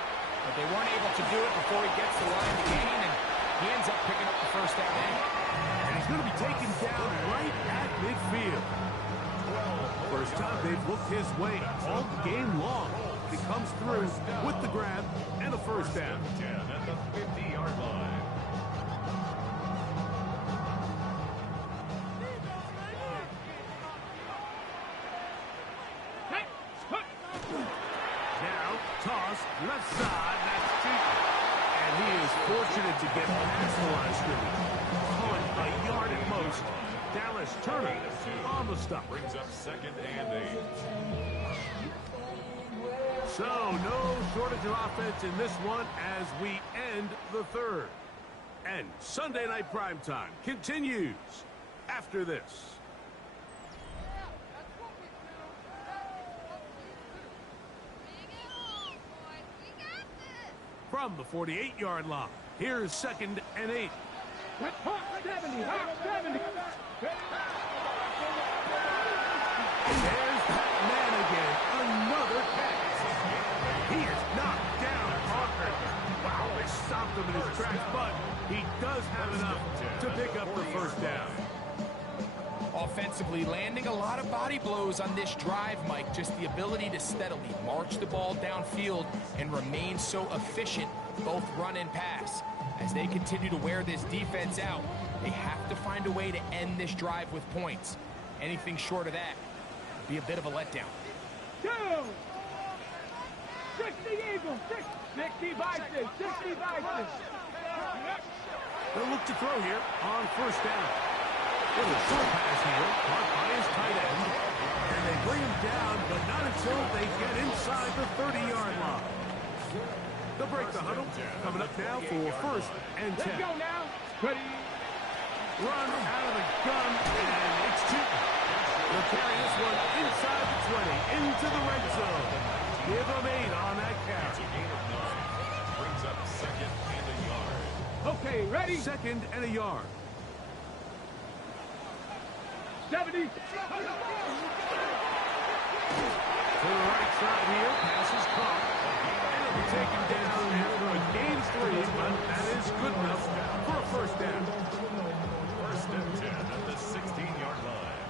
But they weren't able to do it before he gets the line to gain, and he ends up picking up the first down anyway. And he's going to be taken down right at midfield. First time they've looked his way all game long. He comes through with the grab and a first down. 10 at the 50-yard line. Now, toss, left side, that's Cheaton. And he is fortunate to get past the line of scrimmage. Caught a yard at most. Dallas Turner on the stop. Brings up 2nd and 8. So, no shortage of offense in this one as we end the 3rd. And Sunday Night Primetime continues after this. From the 48-yard line, here's 2nd and 8. 70. There's that man again. Another catch. He is knocked down hard. Wow, they stopped him in his tracks, but he does have enough to pick up the first down. Offensively, landing a lot of body blows on this drive, Mike. Just the ability to steadily march the ball downfield and remain so efficient, both run and pass. As they continue to wear this defense out, they have to find a way to end this drive with points. Anything short of that would be a bit of a letdown. 2. 60 Eagles, 60 Vikings, 60 Vikings. They'll look to throw here on first down. Little short pass here, caught by his tight end. And they bring him down, but not until they get inside the 30-yard line. They'll break the huddle. Coming up now for first and 10. Let's go now. Ready. Run out of the gun, and it's Chip. They'll carry this one inside the 20, into the red zone. Give them 8 on that carry. Brings up second and a yard. Okay, ready. Second and a yard. 70. To the right side here, pass is caught. And it'll be taken down after a gain 3, but that is good enough for a first down. First and 10 at the 16-yard line.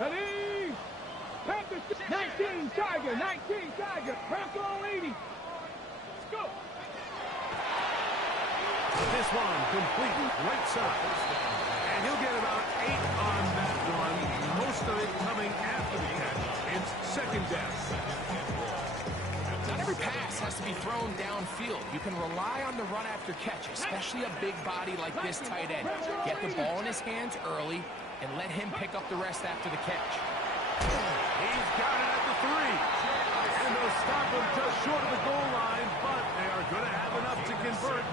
Ready. Panthers 19 Tiger, 19 Tiger. Bronco 80. Let's go. This one complete right side. And he'll get about 8 on that one. Most of it coming after the catch. It's second down. Not every pass has to be thrown downfield. You can rely on the run after catch, especially a big body like this tight end. Get the ball in his hands early and let him pick up the rest after the catch. He's got it at the 3. And they'll stop him just short of the goal line, but they are going to have enough to convert.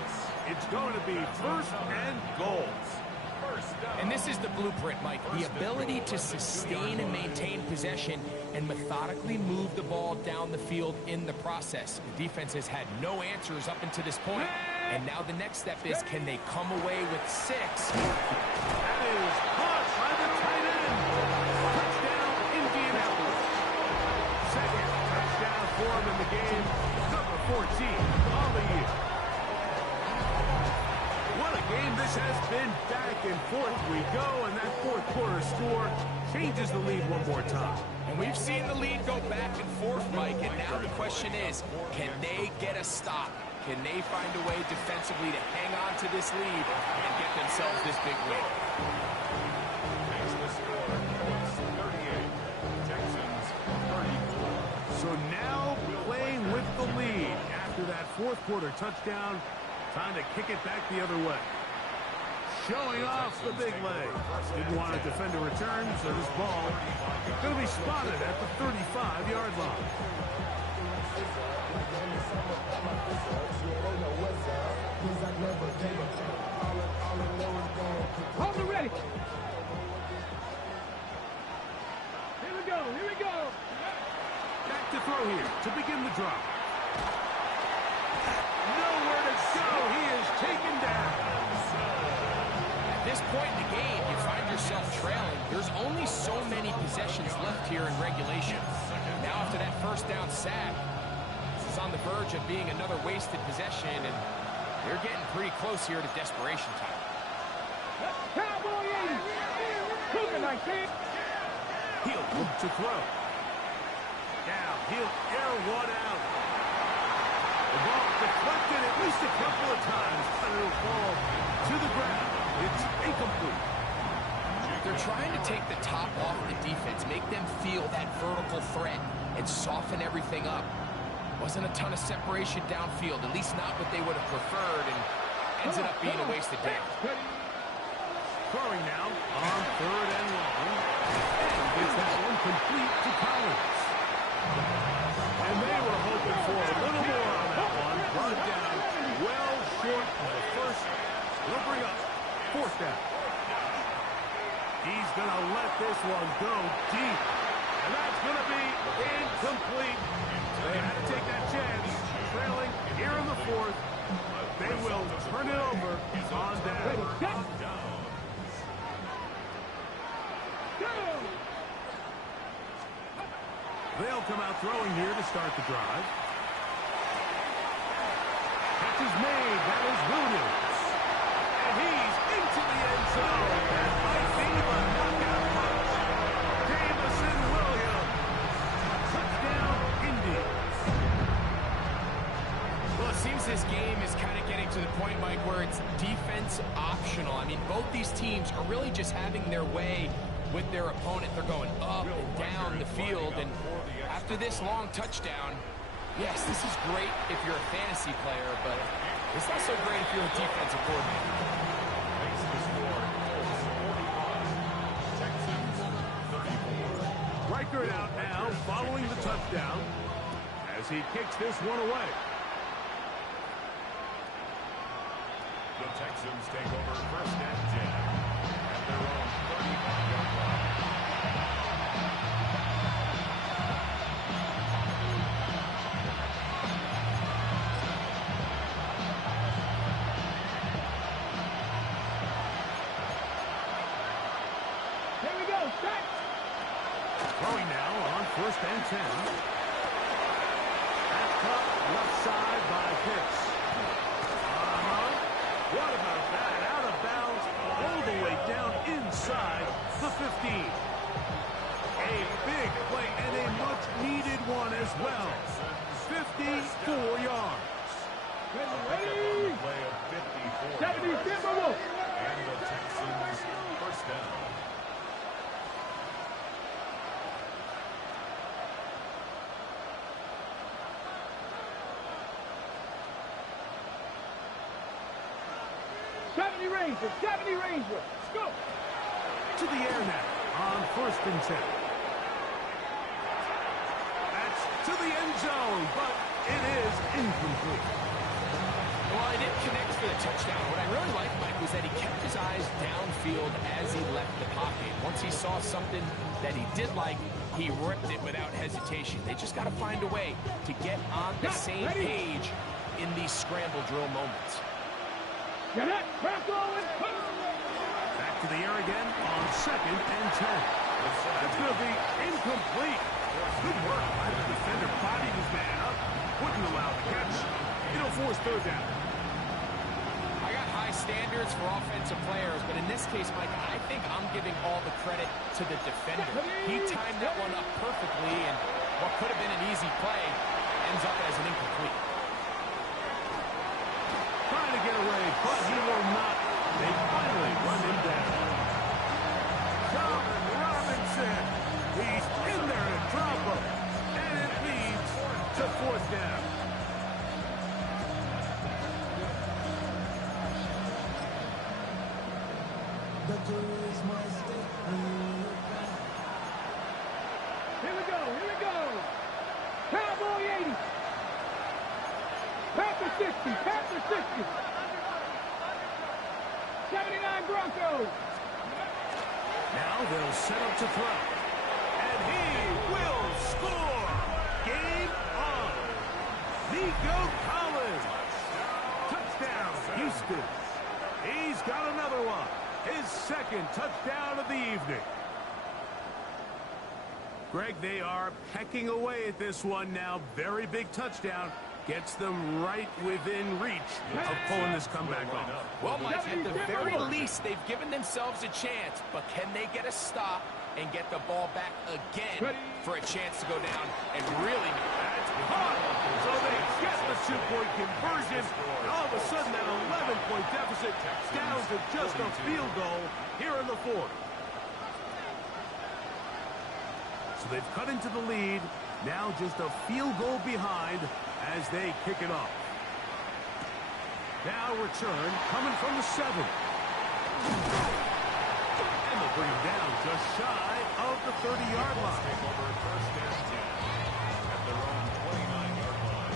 It's going to be first and goal. And this is the blueprint, Mike. The ability to sustain and maintain possession and methodically move the ball down the field in the process. The defense has had no answers up until this point. And now the next step is, can they come away with 6? That is caught by the tight end. Touchdown, Indianapolis. Second touchdown for him in the game. Number 14 on the year. What a game this has been. Back and forth we go, and that fourth quarter score changes the lead one more time. And we've seen the lead go back and forth, Mike, and now the question is, can they get a stop? Can they find a way defensively to hang on to this lead and get themselves this big win? Makes the score Colts 38, Texans 34. So now playing with the lead after that fourth quarter touchdown, time to kick it back the other way. Showing off the big leg. Didn't want to defend a return, so this ball going to be spotted at the 35-yard line. Hold it ready. Here we go. Here we go. Back to throw here to begin the drop. Nowhere to go. He is taken down. At this point in the game, you find yourself trailing. There's only so many possessions left here in regulation. Now after that first down sack, this is on the verge of being another wasted possession, and they're getting pretty close here to desperation time. Cowboy 80. Cougar 19. He'll look to throw. Now he'll air one out. The ball deflected at least a couple of times, but it'll fall to the ground. It's incomplete. They're trying to take the top off the defense, make them feel that vertical threat, and soften everything up. Wasn't a ton of separation downfield, at least not what they would have preferred, and ends up being a wasted down. Throwing now on third and long. And gets that one complete to Collins. And they were hoping for a little more on that one. Brought down well short of the first. It'll bring up fourth down. He's going to let this one go deep. And that's going to be incomplete. They had to take that chance. Trailing here in the fourth. But they will turn it over on down. They'll come out throwing here to start the drive. Catch catch is made. That is Williams. And he's into the end zone. That might be the knockout punch. Davison Williams. Touchdown, Indians. Well, it seems this game is kind of getting to the point, Mike, where it's defense optional. I mean, both these teams are really just having their way with their opponent. They're going up and down the field, and after this long touchdown, yes, this is great if you're a fantasy player, but it's not so great if you're a defensive coordinator. Reichert out now, following the touchdown, as he kicks this one away. The Texans take over first and 10 at their own 35-yard line. Here we go, set. Throwing now on first and 10. At cut, left side by Pitts. What about that? Out of bounds, all the way down inside the 15. A big play and a much-needed one as well. 54 yards. Ready? Play of 54 70 yards. Timberwolves. And the Texans first down. Rangers, 70 Rangers. Let's go. To the air now on first and 10. That's to the end zone, but it is incomplete. Well, he didn't connect for the touchdown. What I really liked, Mike, was that he kept his eyes downfield as he left the pocket. Once he saw something that he did like, he ripped it without hesitation. They just got to find a way to get on the same page in these scramble drill moments. Get it, back going. Back to the air again on second and 10. That's going to be incomplete. Good work by the defender. Bodied his man up. Wouldn't allow the catch. It'll force third down. I got high standards for offensive players, but in this case, Mike, I think I'm giving all the credit to the defender. He timed that one up perfectly, and what could have been an easy play ends up as an incomplete. Trying to get away, but he will not. They finally run him down. Calvin Robinson. He's in there to drop him. And it leads to fourth down. Here we go. Cowboy 80. Panther 60, Panther 60. 79 Broncos. Now they'll set up to throw. And he will score. Game on. Nico Collins. Touchdown, Houston. He's got another one. His second touchdown of the evening. Greg, they are pecking away at this one now. Very big touchdown. Gets them right within reach of pulling this comeback off. Well, Mike, at the very least, they've given themselves a chance, but can they get a stop and get the ball back again for a chance to go down and really... That's caught. So they get the two-point conversion. And all of a sudden, that 11-point deficit down to just a field goal here in the fourth. So they've cut into the lead. Now just a field goal behind as they kick it off. Now return coming from the 7. And they'll bring him down just shy of the 30-yard line. Take over first and 10 at their own 29-yard line.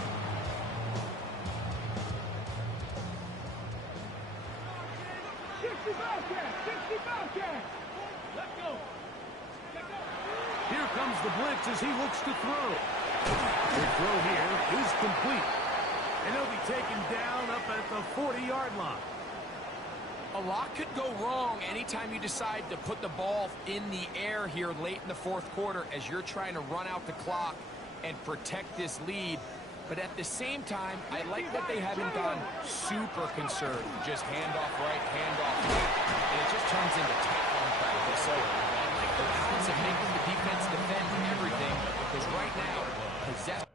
60 Bobcats. Let's go. Here comes the blitz as he looks to throw. The throw here is complete. And he'll be taken down up at the 40-yard line. A lot could go wrong anytime you decide to put the ball in the air here late in the fourth quarter as you're trying to run out the clock and protect this lead. But at the same time, I like that they haven't gone super conserved. Just handoff right, handoff left. And it just turns into tackling practice. So I like the balance of making the defense defend everything. Because right now, possession.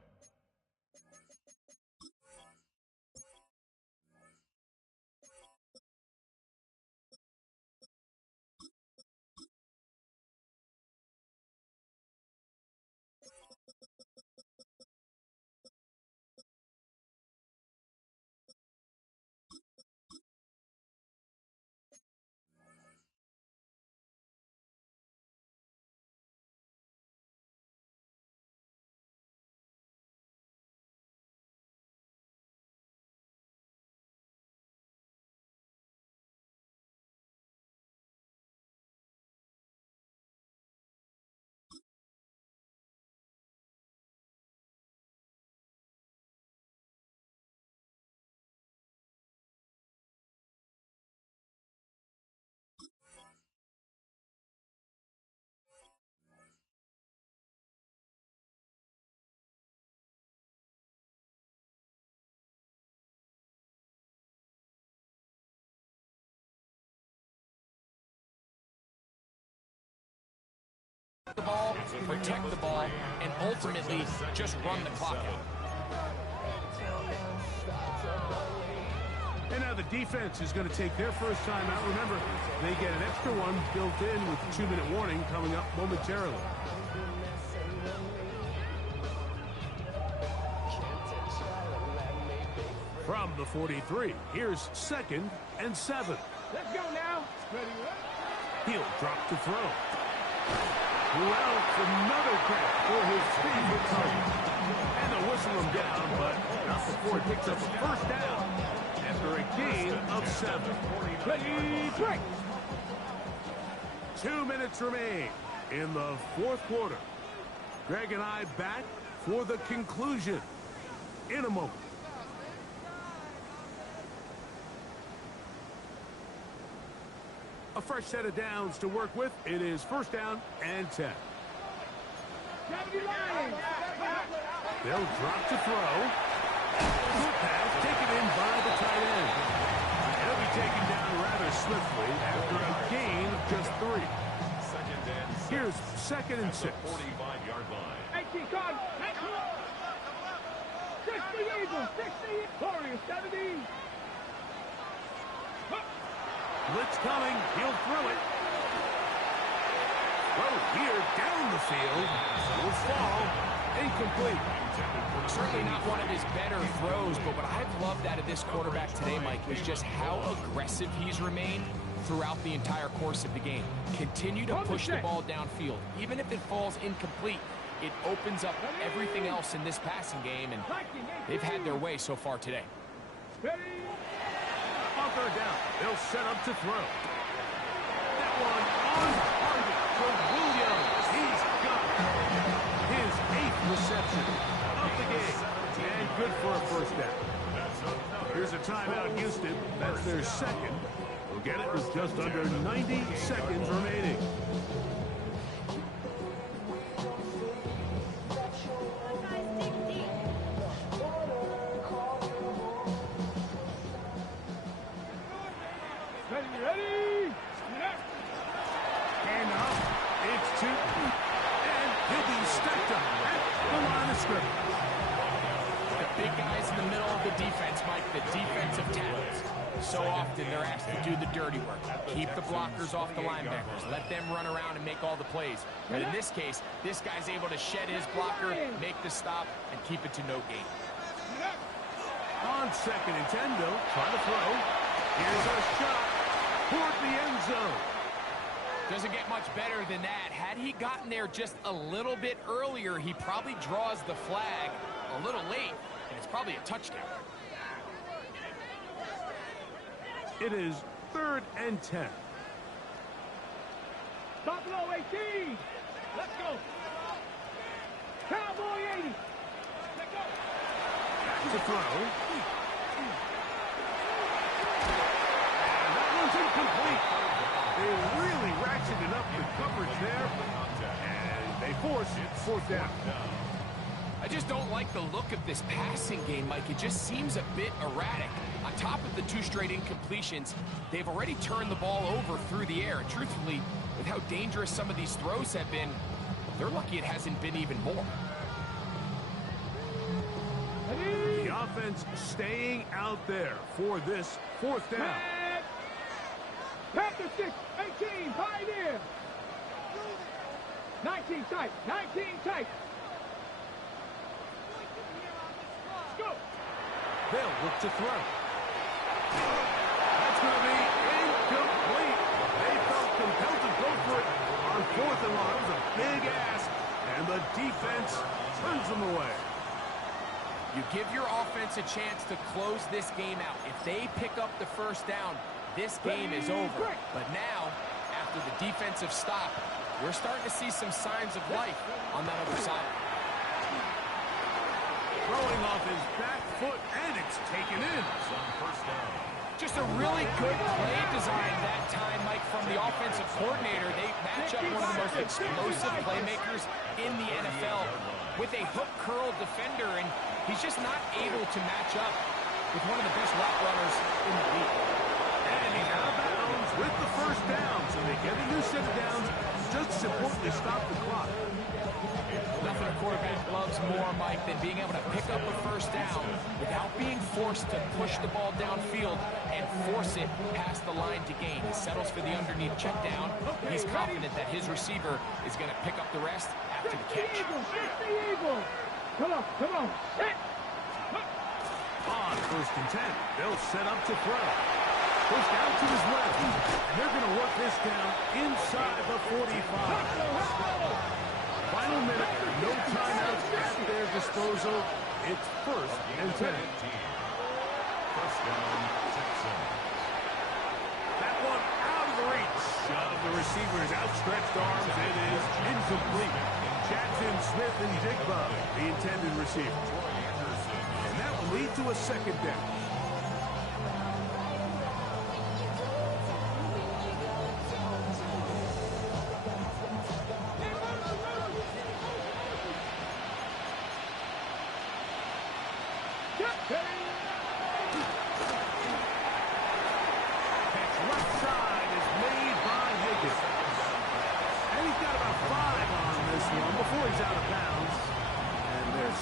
The ball, protect the ball, and ultimately just run the clock out. And now the defense is going to take their first time out. Remember, they get an extra one built in with the 2-minute warning coming up momentarily. From the 43, here's 2nd and 7. Let's go now. Ready, He'll drop to throw. Well, another catch for his favorite target. And they'll whistle him down, but not before he picks up a first down after a gain of 7. Ready, break. 2 minutes remain in the 4th quarter. Greg and I back for the conclusion in a moment. A fresh set of downs to work with. It is 1st down and 10. They'll drop to throw. Good pass taken in by the tight end. He'll be taken down rather swiftly after a gain of just 3. Here's 2nd and 6. 45-yard line. 18 card. 60 Eagles. 60 Warriors. 70. Blitz coming. He'll throw it. Throw here down the field. Will fall. Incomplete. Certainly not one of his better throws, but what I've loved out of this quarterback today, Mike, is just how aggressive he's remained throughout the entire course of the game. Continue to push the ball downfield. Even if it falls incomplete, it opens up everything else in this passing game, and they've had their way so far today. On 3rd down, they'll set up to throw. That one on target for Williams. He's got his 8th reception of the game. And good for a first down. Here's a timeout, Houston. That's their 2nd. We'll get it with just under 90 seconds remaining. Ready? And up. It's 2. And he'll be stepped up at the line of scrimmage. The big guys in the middle of the defense, Mike, the defensive tackles. So often they're asked to do the dirty work. Keep the blockers off the linebackers. Let them run around and make all the plays. But in this case, this guy's able to shed his blocker, make the stop, and keep it to no gain. On 2nd and 10, they'll try to throw. Here's a shot toward the end zone. Doesn't get much better than that. Had he gotten there just a little bit earlier, he probably draws the flag a little late, and it's probably a touchdown. It is 3rd and 10. Top low 18. Let's go. Cowboy 80. Let's go. Back to throw. And that one's incomplete. They really ratcheted up the coverage there. And they force it 4th down. I just don't like the look of this passing game, Mike. It just seems a bit erratic. On top of the 2 straight incompletions, they've already turned the ball over through the air. And truthfully, with how dangerous some of these throws have been, they're lucky it hasn't been even more. The offense staying out there for this 4th down. Panther 6, 18, Pioneer. 19 tight, 19 tight. Go. They'll look to throw. That's going to be incomplete. They felt compelled to go for it on 4th and long. It was a big ask, and the defense turns them away. You give your offense a chance to close this game out. If they pick up the 1st down, this game is over. But now, after the defensive stop, we're starting to see some signs of life on that other side. Throwing off his back foot, and it's taken in. Just a really good play design that time, Mike, from the offensive coordinator. They match up one of the most explosive playmakers in the NFL with a hook curl defender, and he's just not able to match up with one of the best route runners in the league. And he's out of bounds with the 1st down, so they get a new set of downs. Just as importantly, stop the clock. Nothing a quarterback loves more, Mike, than being able to pick up a 1st down without being forced to push the ball downfield and force it past the line to gain. He settles for the underneath check down. He's confident that his receiver is going to pick up the rest after the catch. Come on, come on. Set. On 1st and 10, they'll set up to throw. Pushed out to his left. They're going to work this down inside the 45. Final minute, no timeouts at their disposal. It's 1st and 10. That one out of the reach of the receiver's outstretched arms. It is incomplete. Jackson, Smith, and Jigba, the intended receiver. And that will lead to a 2nd down.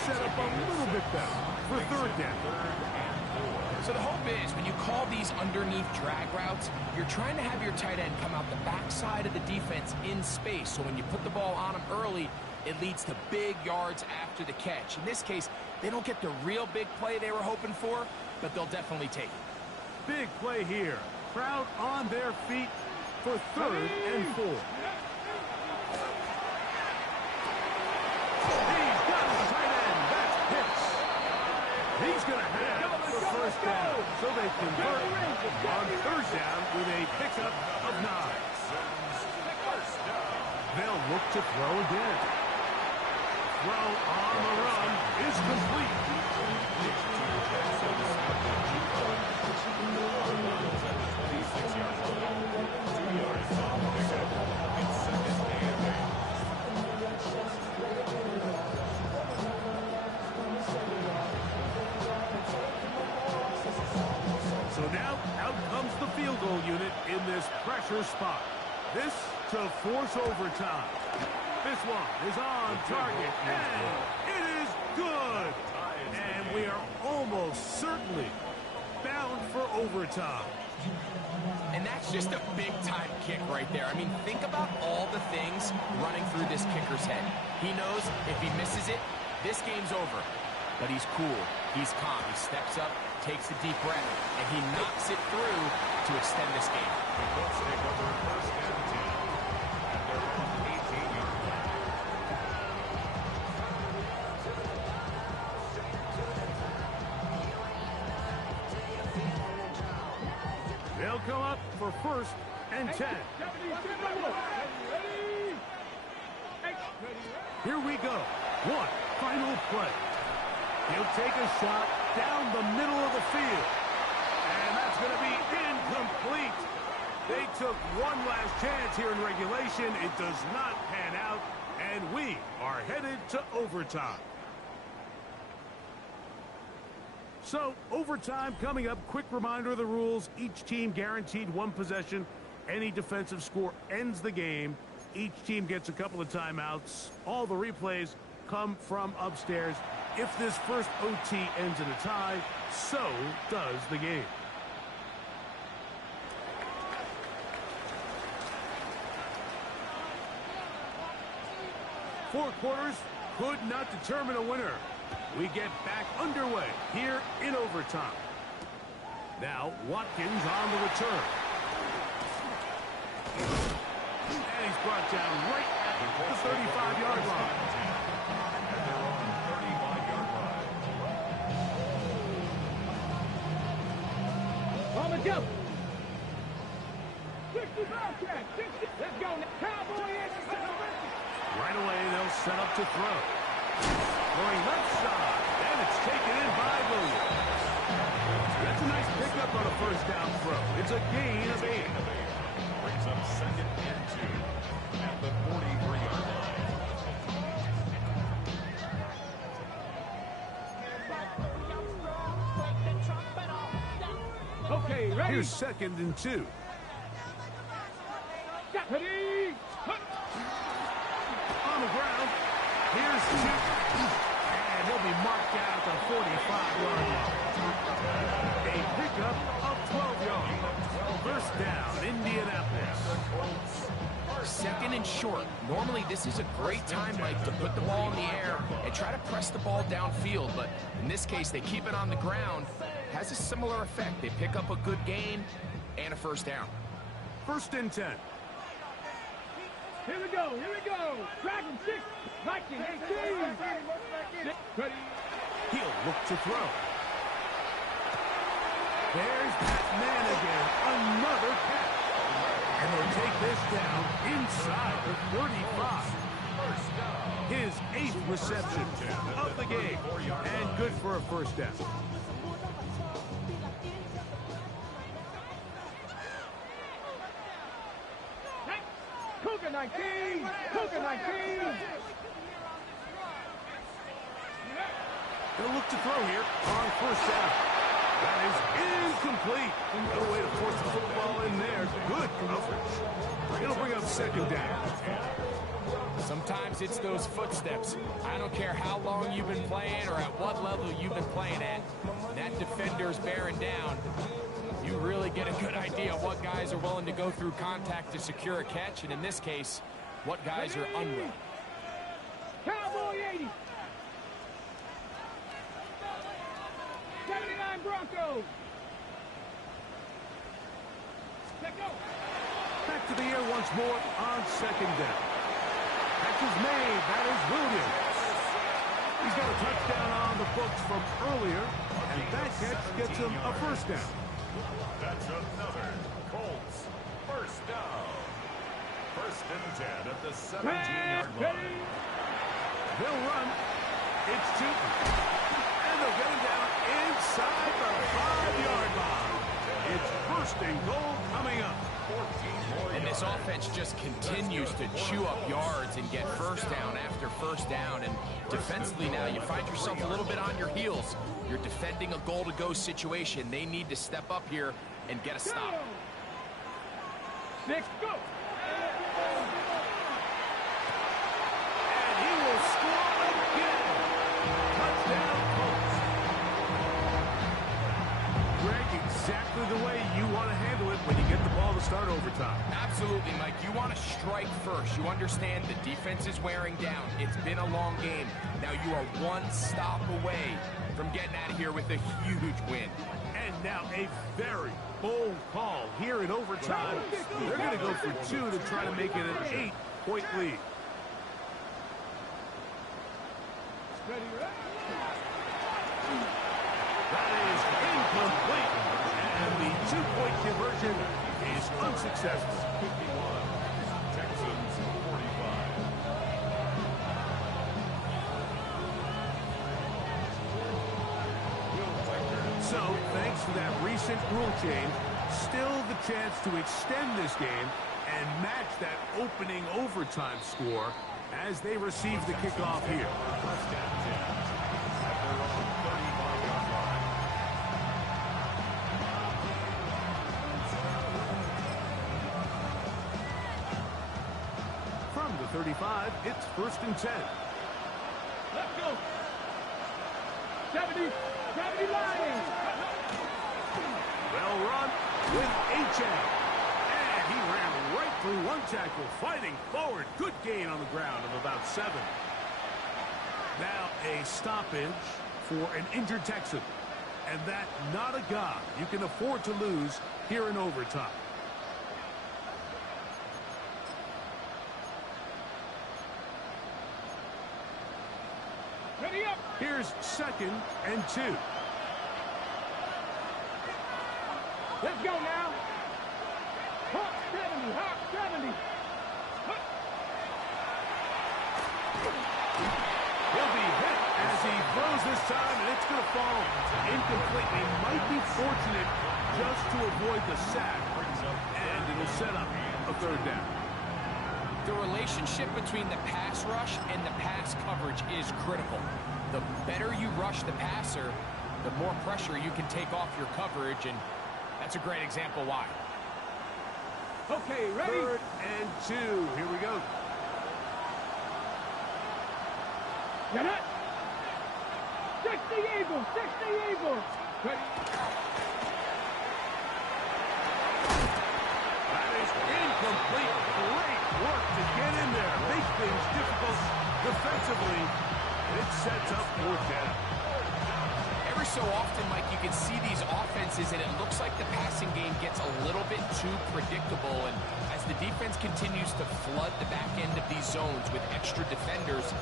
Set up a little bit better for 3rd down. So the hope is when you call these underneath drag routes, you're trying to have your tight end come out the backside of the defense in space. So when you put the ball on him early, it leads to big yards after the catch. In this case, they don't get the real big play they were hoping for, but they'll definitely take it. Big play here. Crowd on their feet for 3rd and 4. He's going to have the 1st down, so they convert on 3rd down with a pickup of 9. They'll look to throw again. Throw on the run is complete. So now, out comes the field goal unit in this pressure spot. This to force overtime. This one is on target, and it is good. And we are almost certainly bound for overtime. And that's just a big-time kick right there. I mean, think about all the things running through this kicker's head. He knows if he misses it, this game's over. But he's cool. He's calm. He steps up, takes a deep breath, and he knocks it through to extend this game. They'll come up for 1st and 10. Here we go. One final play. He'll take a shot down the middle of the field. And that's going to be incomplete. They took one last chance here in regulation. It does not pan out, and we are headed to overtime. So, overtime coming up. Quick reminder of the rules. Each team guaranteed one possession. Any defensive score ends the game. Each team gets a couple of timeouts. All the replays come from upstairs. If this first OT ends in a tie, so does the game. Four quarters could not determine a winner. We get back underway here in overtime. Now, Watkins on the return. And he's brought down right at the 35-yard line. And they're on the 35-yard line. On the jump. 60 Bobcat. 60. Let's go now. Cowboy in. Right away, they'll set up to throw. Throwing left side, and it's taken in by Williams. That's a nice pickup on a first down throw. It's a gain of 8. Brings up 2nd and 2 at the 43-yard line. Okay, ready. Here's 2nd and 2. Ready. On the ground. Here's 2. And he'll be marked down at the 45-yard line. A pickup of 12 yards. First down, Indianapolis. 2nd and short. Normally, this is a great time, Mike, to put the ball in the air and try to press the ball downfield. But in this case, they keep it on the ground. Has a similar effect. They pick up a good gain and a first down. 1st and 10. Here we go. Here we go. Dragon 6. Viking 18. Ready. He'll look to throw. There's that man again. Another catch. And they'll take this down inside the 35. His 8th reception of the game. And good for a first down. Cougar 19. Cougar 19. They'll look to throw here on first down. That is incomplete. No way to force the football in there. Good coverage. It'll bring up 2nd down. Sometimes it's those footsteps. I don't care how long you've been playing or at what level you've been playing at. That defender's bearing down. You really get a good idea of what guys are willing to go through contact to secure a catch, and in this case, what guys are unwilling. Cowboy 80. 79 Broncos. Let's go. Back to the air once more on 2nd down. Catch is made. That is Williams. He's got a touchdown on the books from earlier, and that catch gets him a first down. That's another Colts first down. 1st and 10 at the 17-yard line. They'll run. It's 2. And they'll get him down inside the 5-yard line. It's 1st and goal coming up. And this offense just continues to chew up yards and get first down after first down. And defensively now, you find yourself a little bit on your heels. You're defending a goal-to-go situation. They need to step up here and get a stop. 6, go. And he will score again. Touchdown, Colts. Greg, exactly the way you want to handle it when you get the ball to start overtime. Absolutely, Mike. You want to strike first. You understand the defense is wearing down. It's been a long game. Now you are one stop away from getting out of here with a huge win. And now a very bold call here in overtime. They're going to go for 2 to try to make it an 8-point lead. That is incomplete. And the 2-point conversion is unsuccessful. 51. Texans 45. So, thanks to that recent rule change, still the chance to extend this game and match that opening overtime score as they receive the kickoff here. 35, it's 1st and 10. Let's go. 70 Lions. Well run with H.A. And he ran right through one tackle, fighting forward. Good gain on the ground of about 7. Now a stoppage for an injured Texan. And that not a guy you can afford to lose here in overtime. Ready up. Here's 2nd and 2. Let's go now. Hawk 70. Hawk 70. He'll be hit as he throws this time, and it's going to fall incomplete. He might be fortunate just to avoid the sack, and it'll set up a 3rd down. The relationship between the pass rush and the pass coverage is critical. The better you rush the passer, the more pressure you can take off your coverage, and that's a great example why. Okay, ready? 3rd and 2. Here we go. Get it. 60 Eagles. 60 Eagles. Ready? That is incomplete. Great work to get in there. Make things difficult defensively. It sets up 4th down. Every so often, Mike, you can see these offenses, and it looks like the passing game gets a little bit too predictable. And as the defense continues to flood the back end of these zones with extra defenders,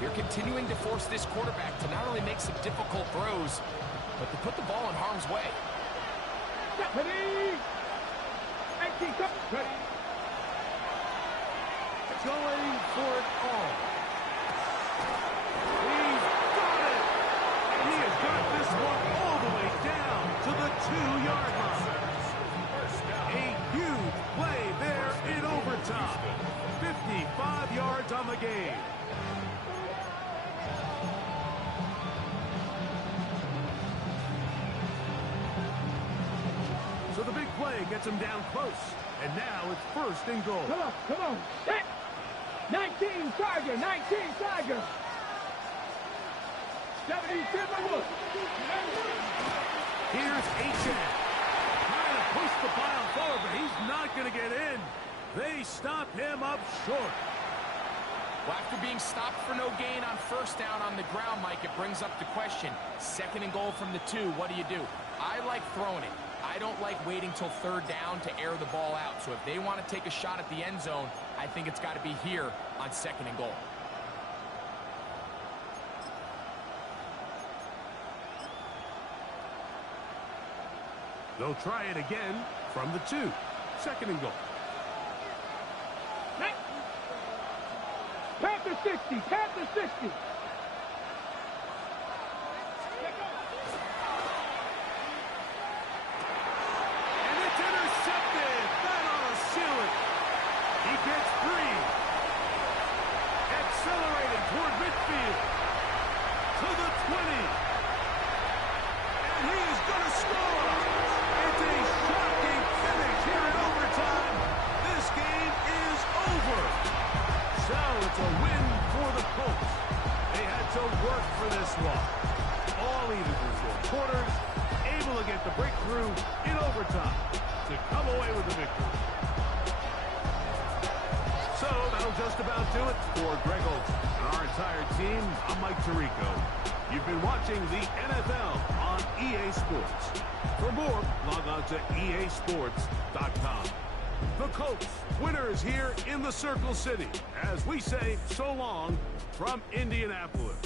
they're continuing to force this quarterback to not only make some difficult throws, but to put the ball in harm's way. Ready? 18, come. Ready. Going for it all. He's got it. He has got this one all the way down to the 2-yard line. A huge play there in overtime. 55 yards on the game. So the big play gets him down close. And now it's 1st and goal. Come on, come on. Set. 19 Tiger, 19 Tiger. 70 Timberwood. Here's H.A. trying to push the pile forward, but he's not going to get in. They stop him up short. Well, after being stopped for no gain on 1st down on the ground, Mike, it brings up the question. 2nd and goal from the 2, what do? I like throwing it. I don't like waiting till 3rd down to air the ball out. So if they want to take a shot at the end zone, I think it's got to be here on 2nd and goal. They'll try it again from the 2. 2nd and goal. Panther 60, Panther 60. And it's intercepted. That ought to seal it. He gets free. Accelerating toward midfield. To the 20. And he is going to score. It's a shocking finish here in overtime. This game is over. So it's a win for the Colts. They had to work for this one. All even through 4 quarters, able to get the breakthrough in overtime to come away with the victory. So that'll just about do it for Greg Olson and our entire team. I'm Mike Tirico. You've been watching the NFL on EA Sports. For more, log on to easports.com. The Colts, winners here in the Circle City, as we say so long from Indianapolis.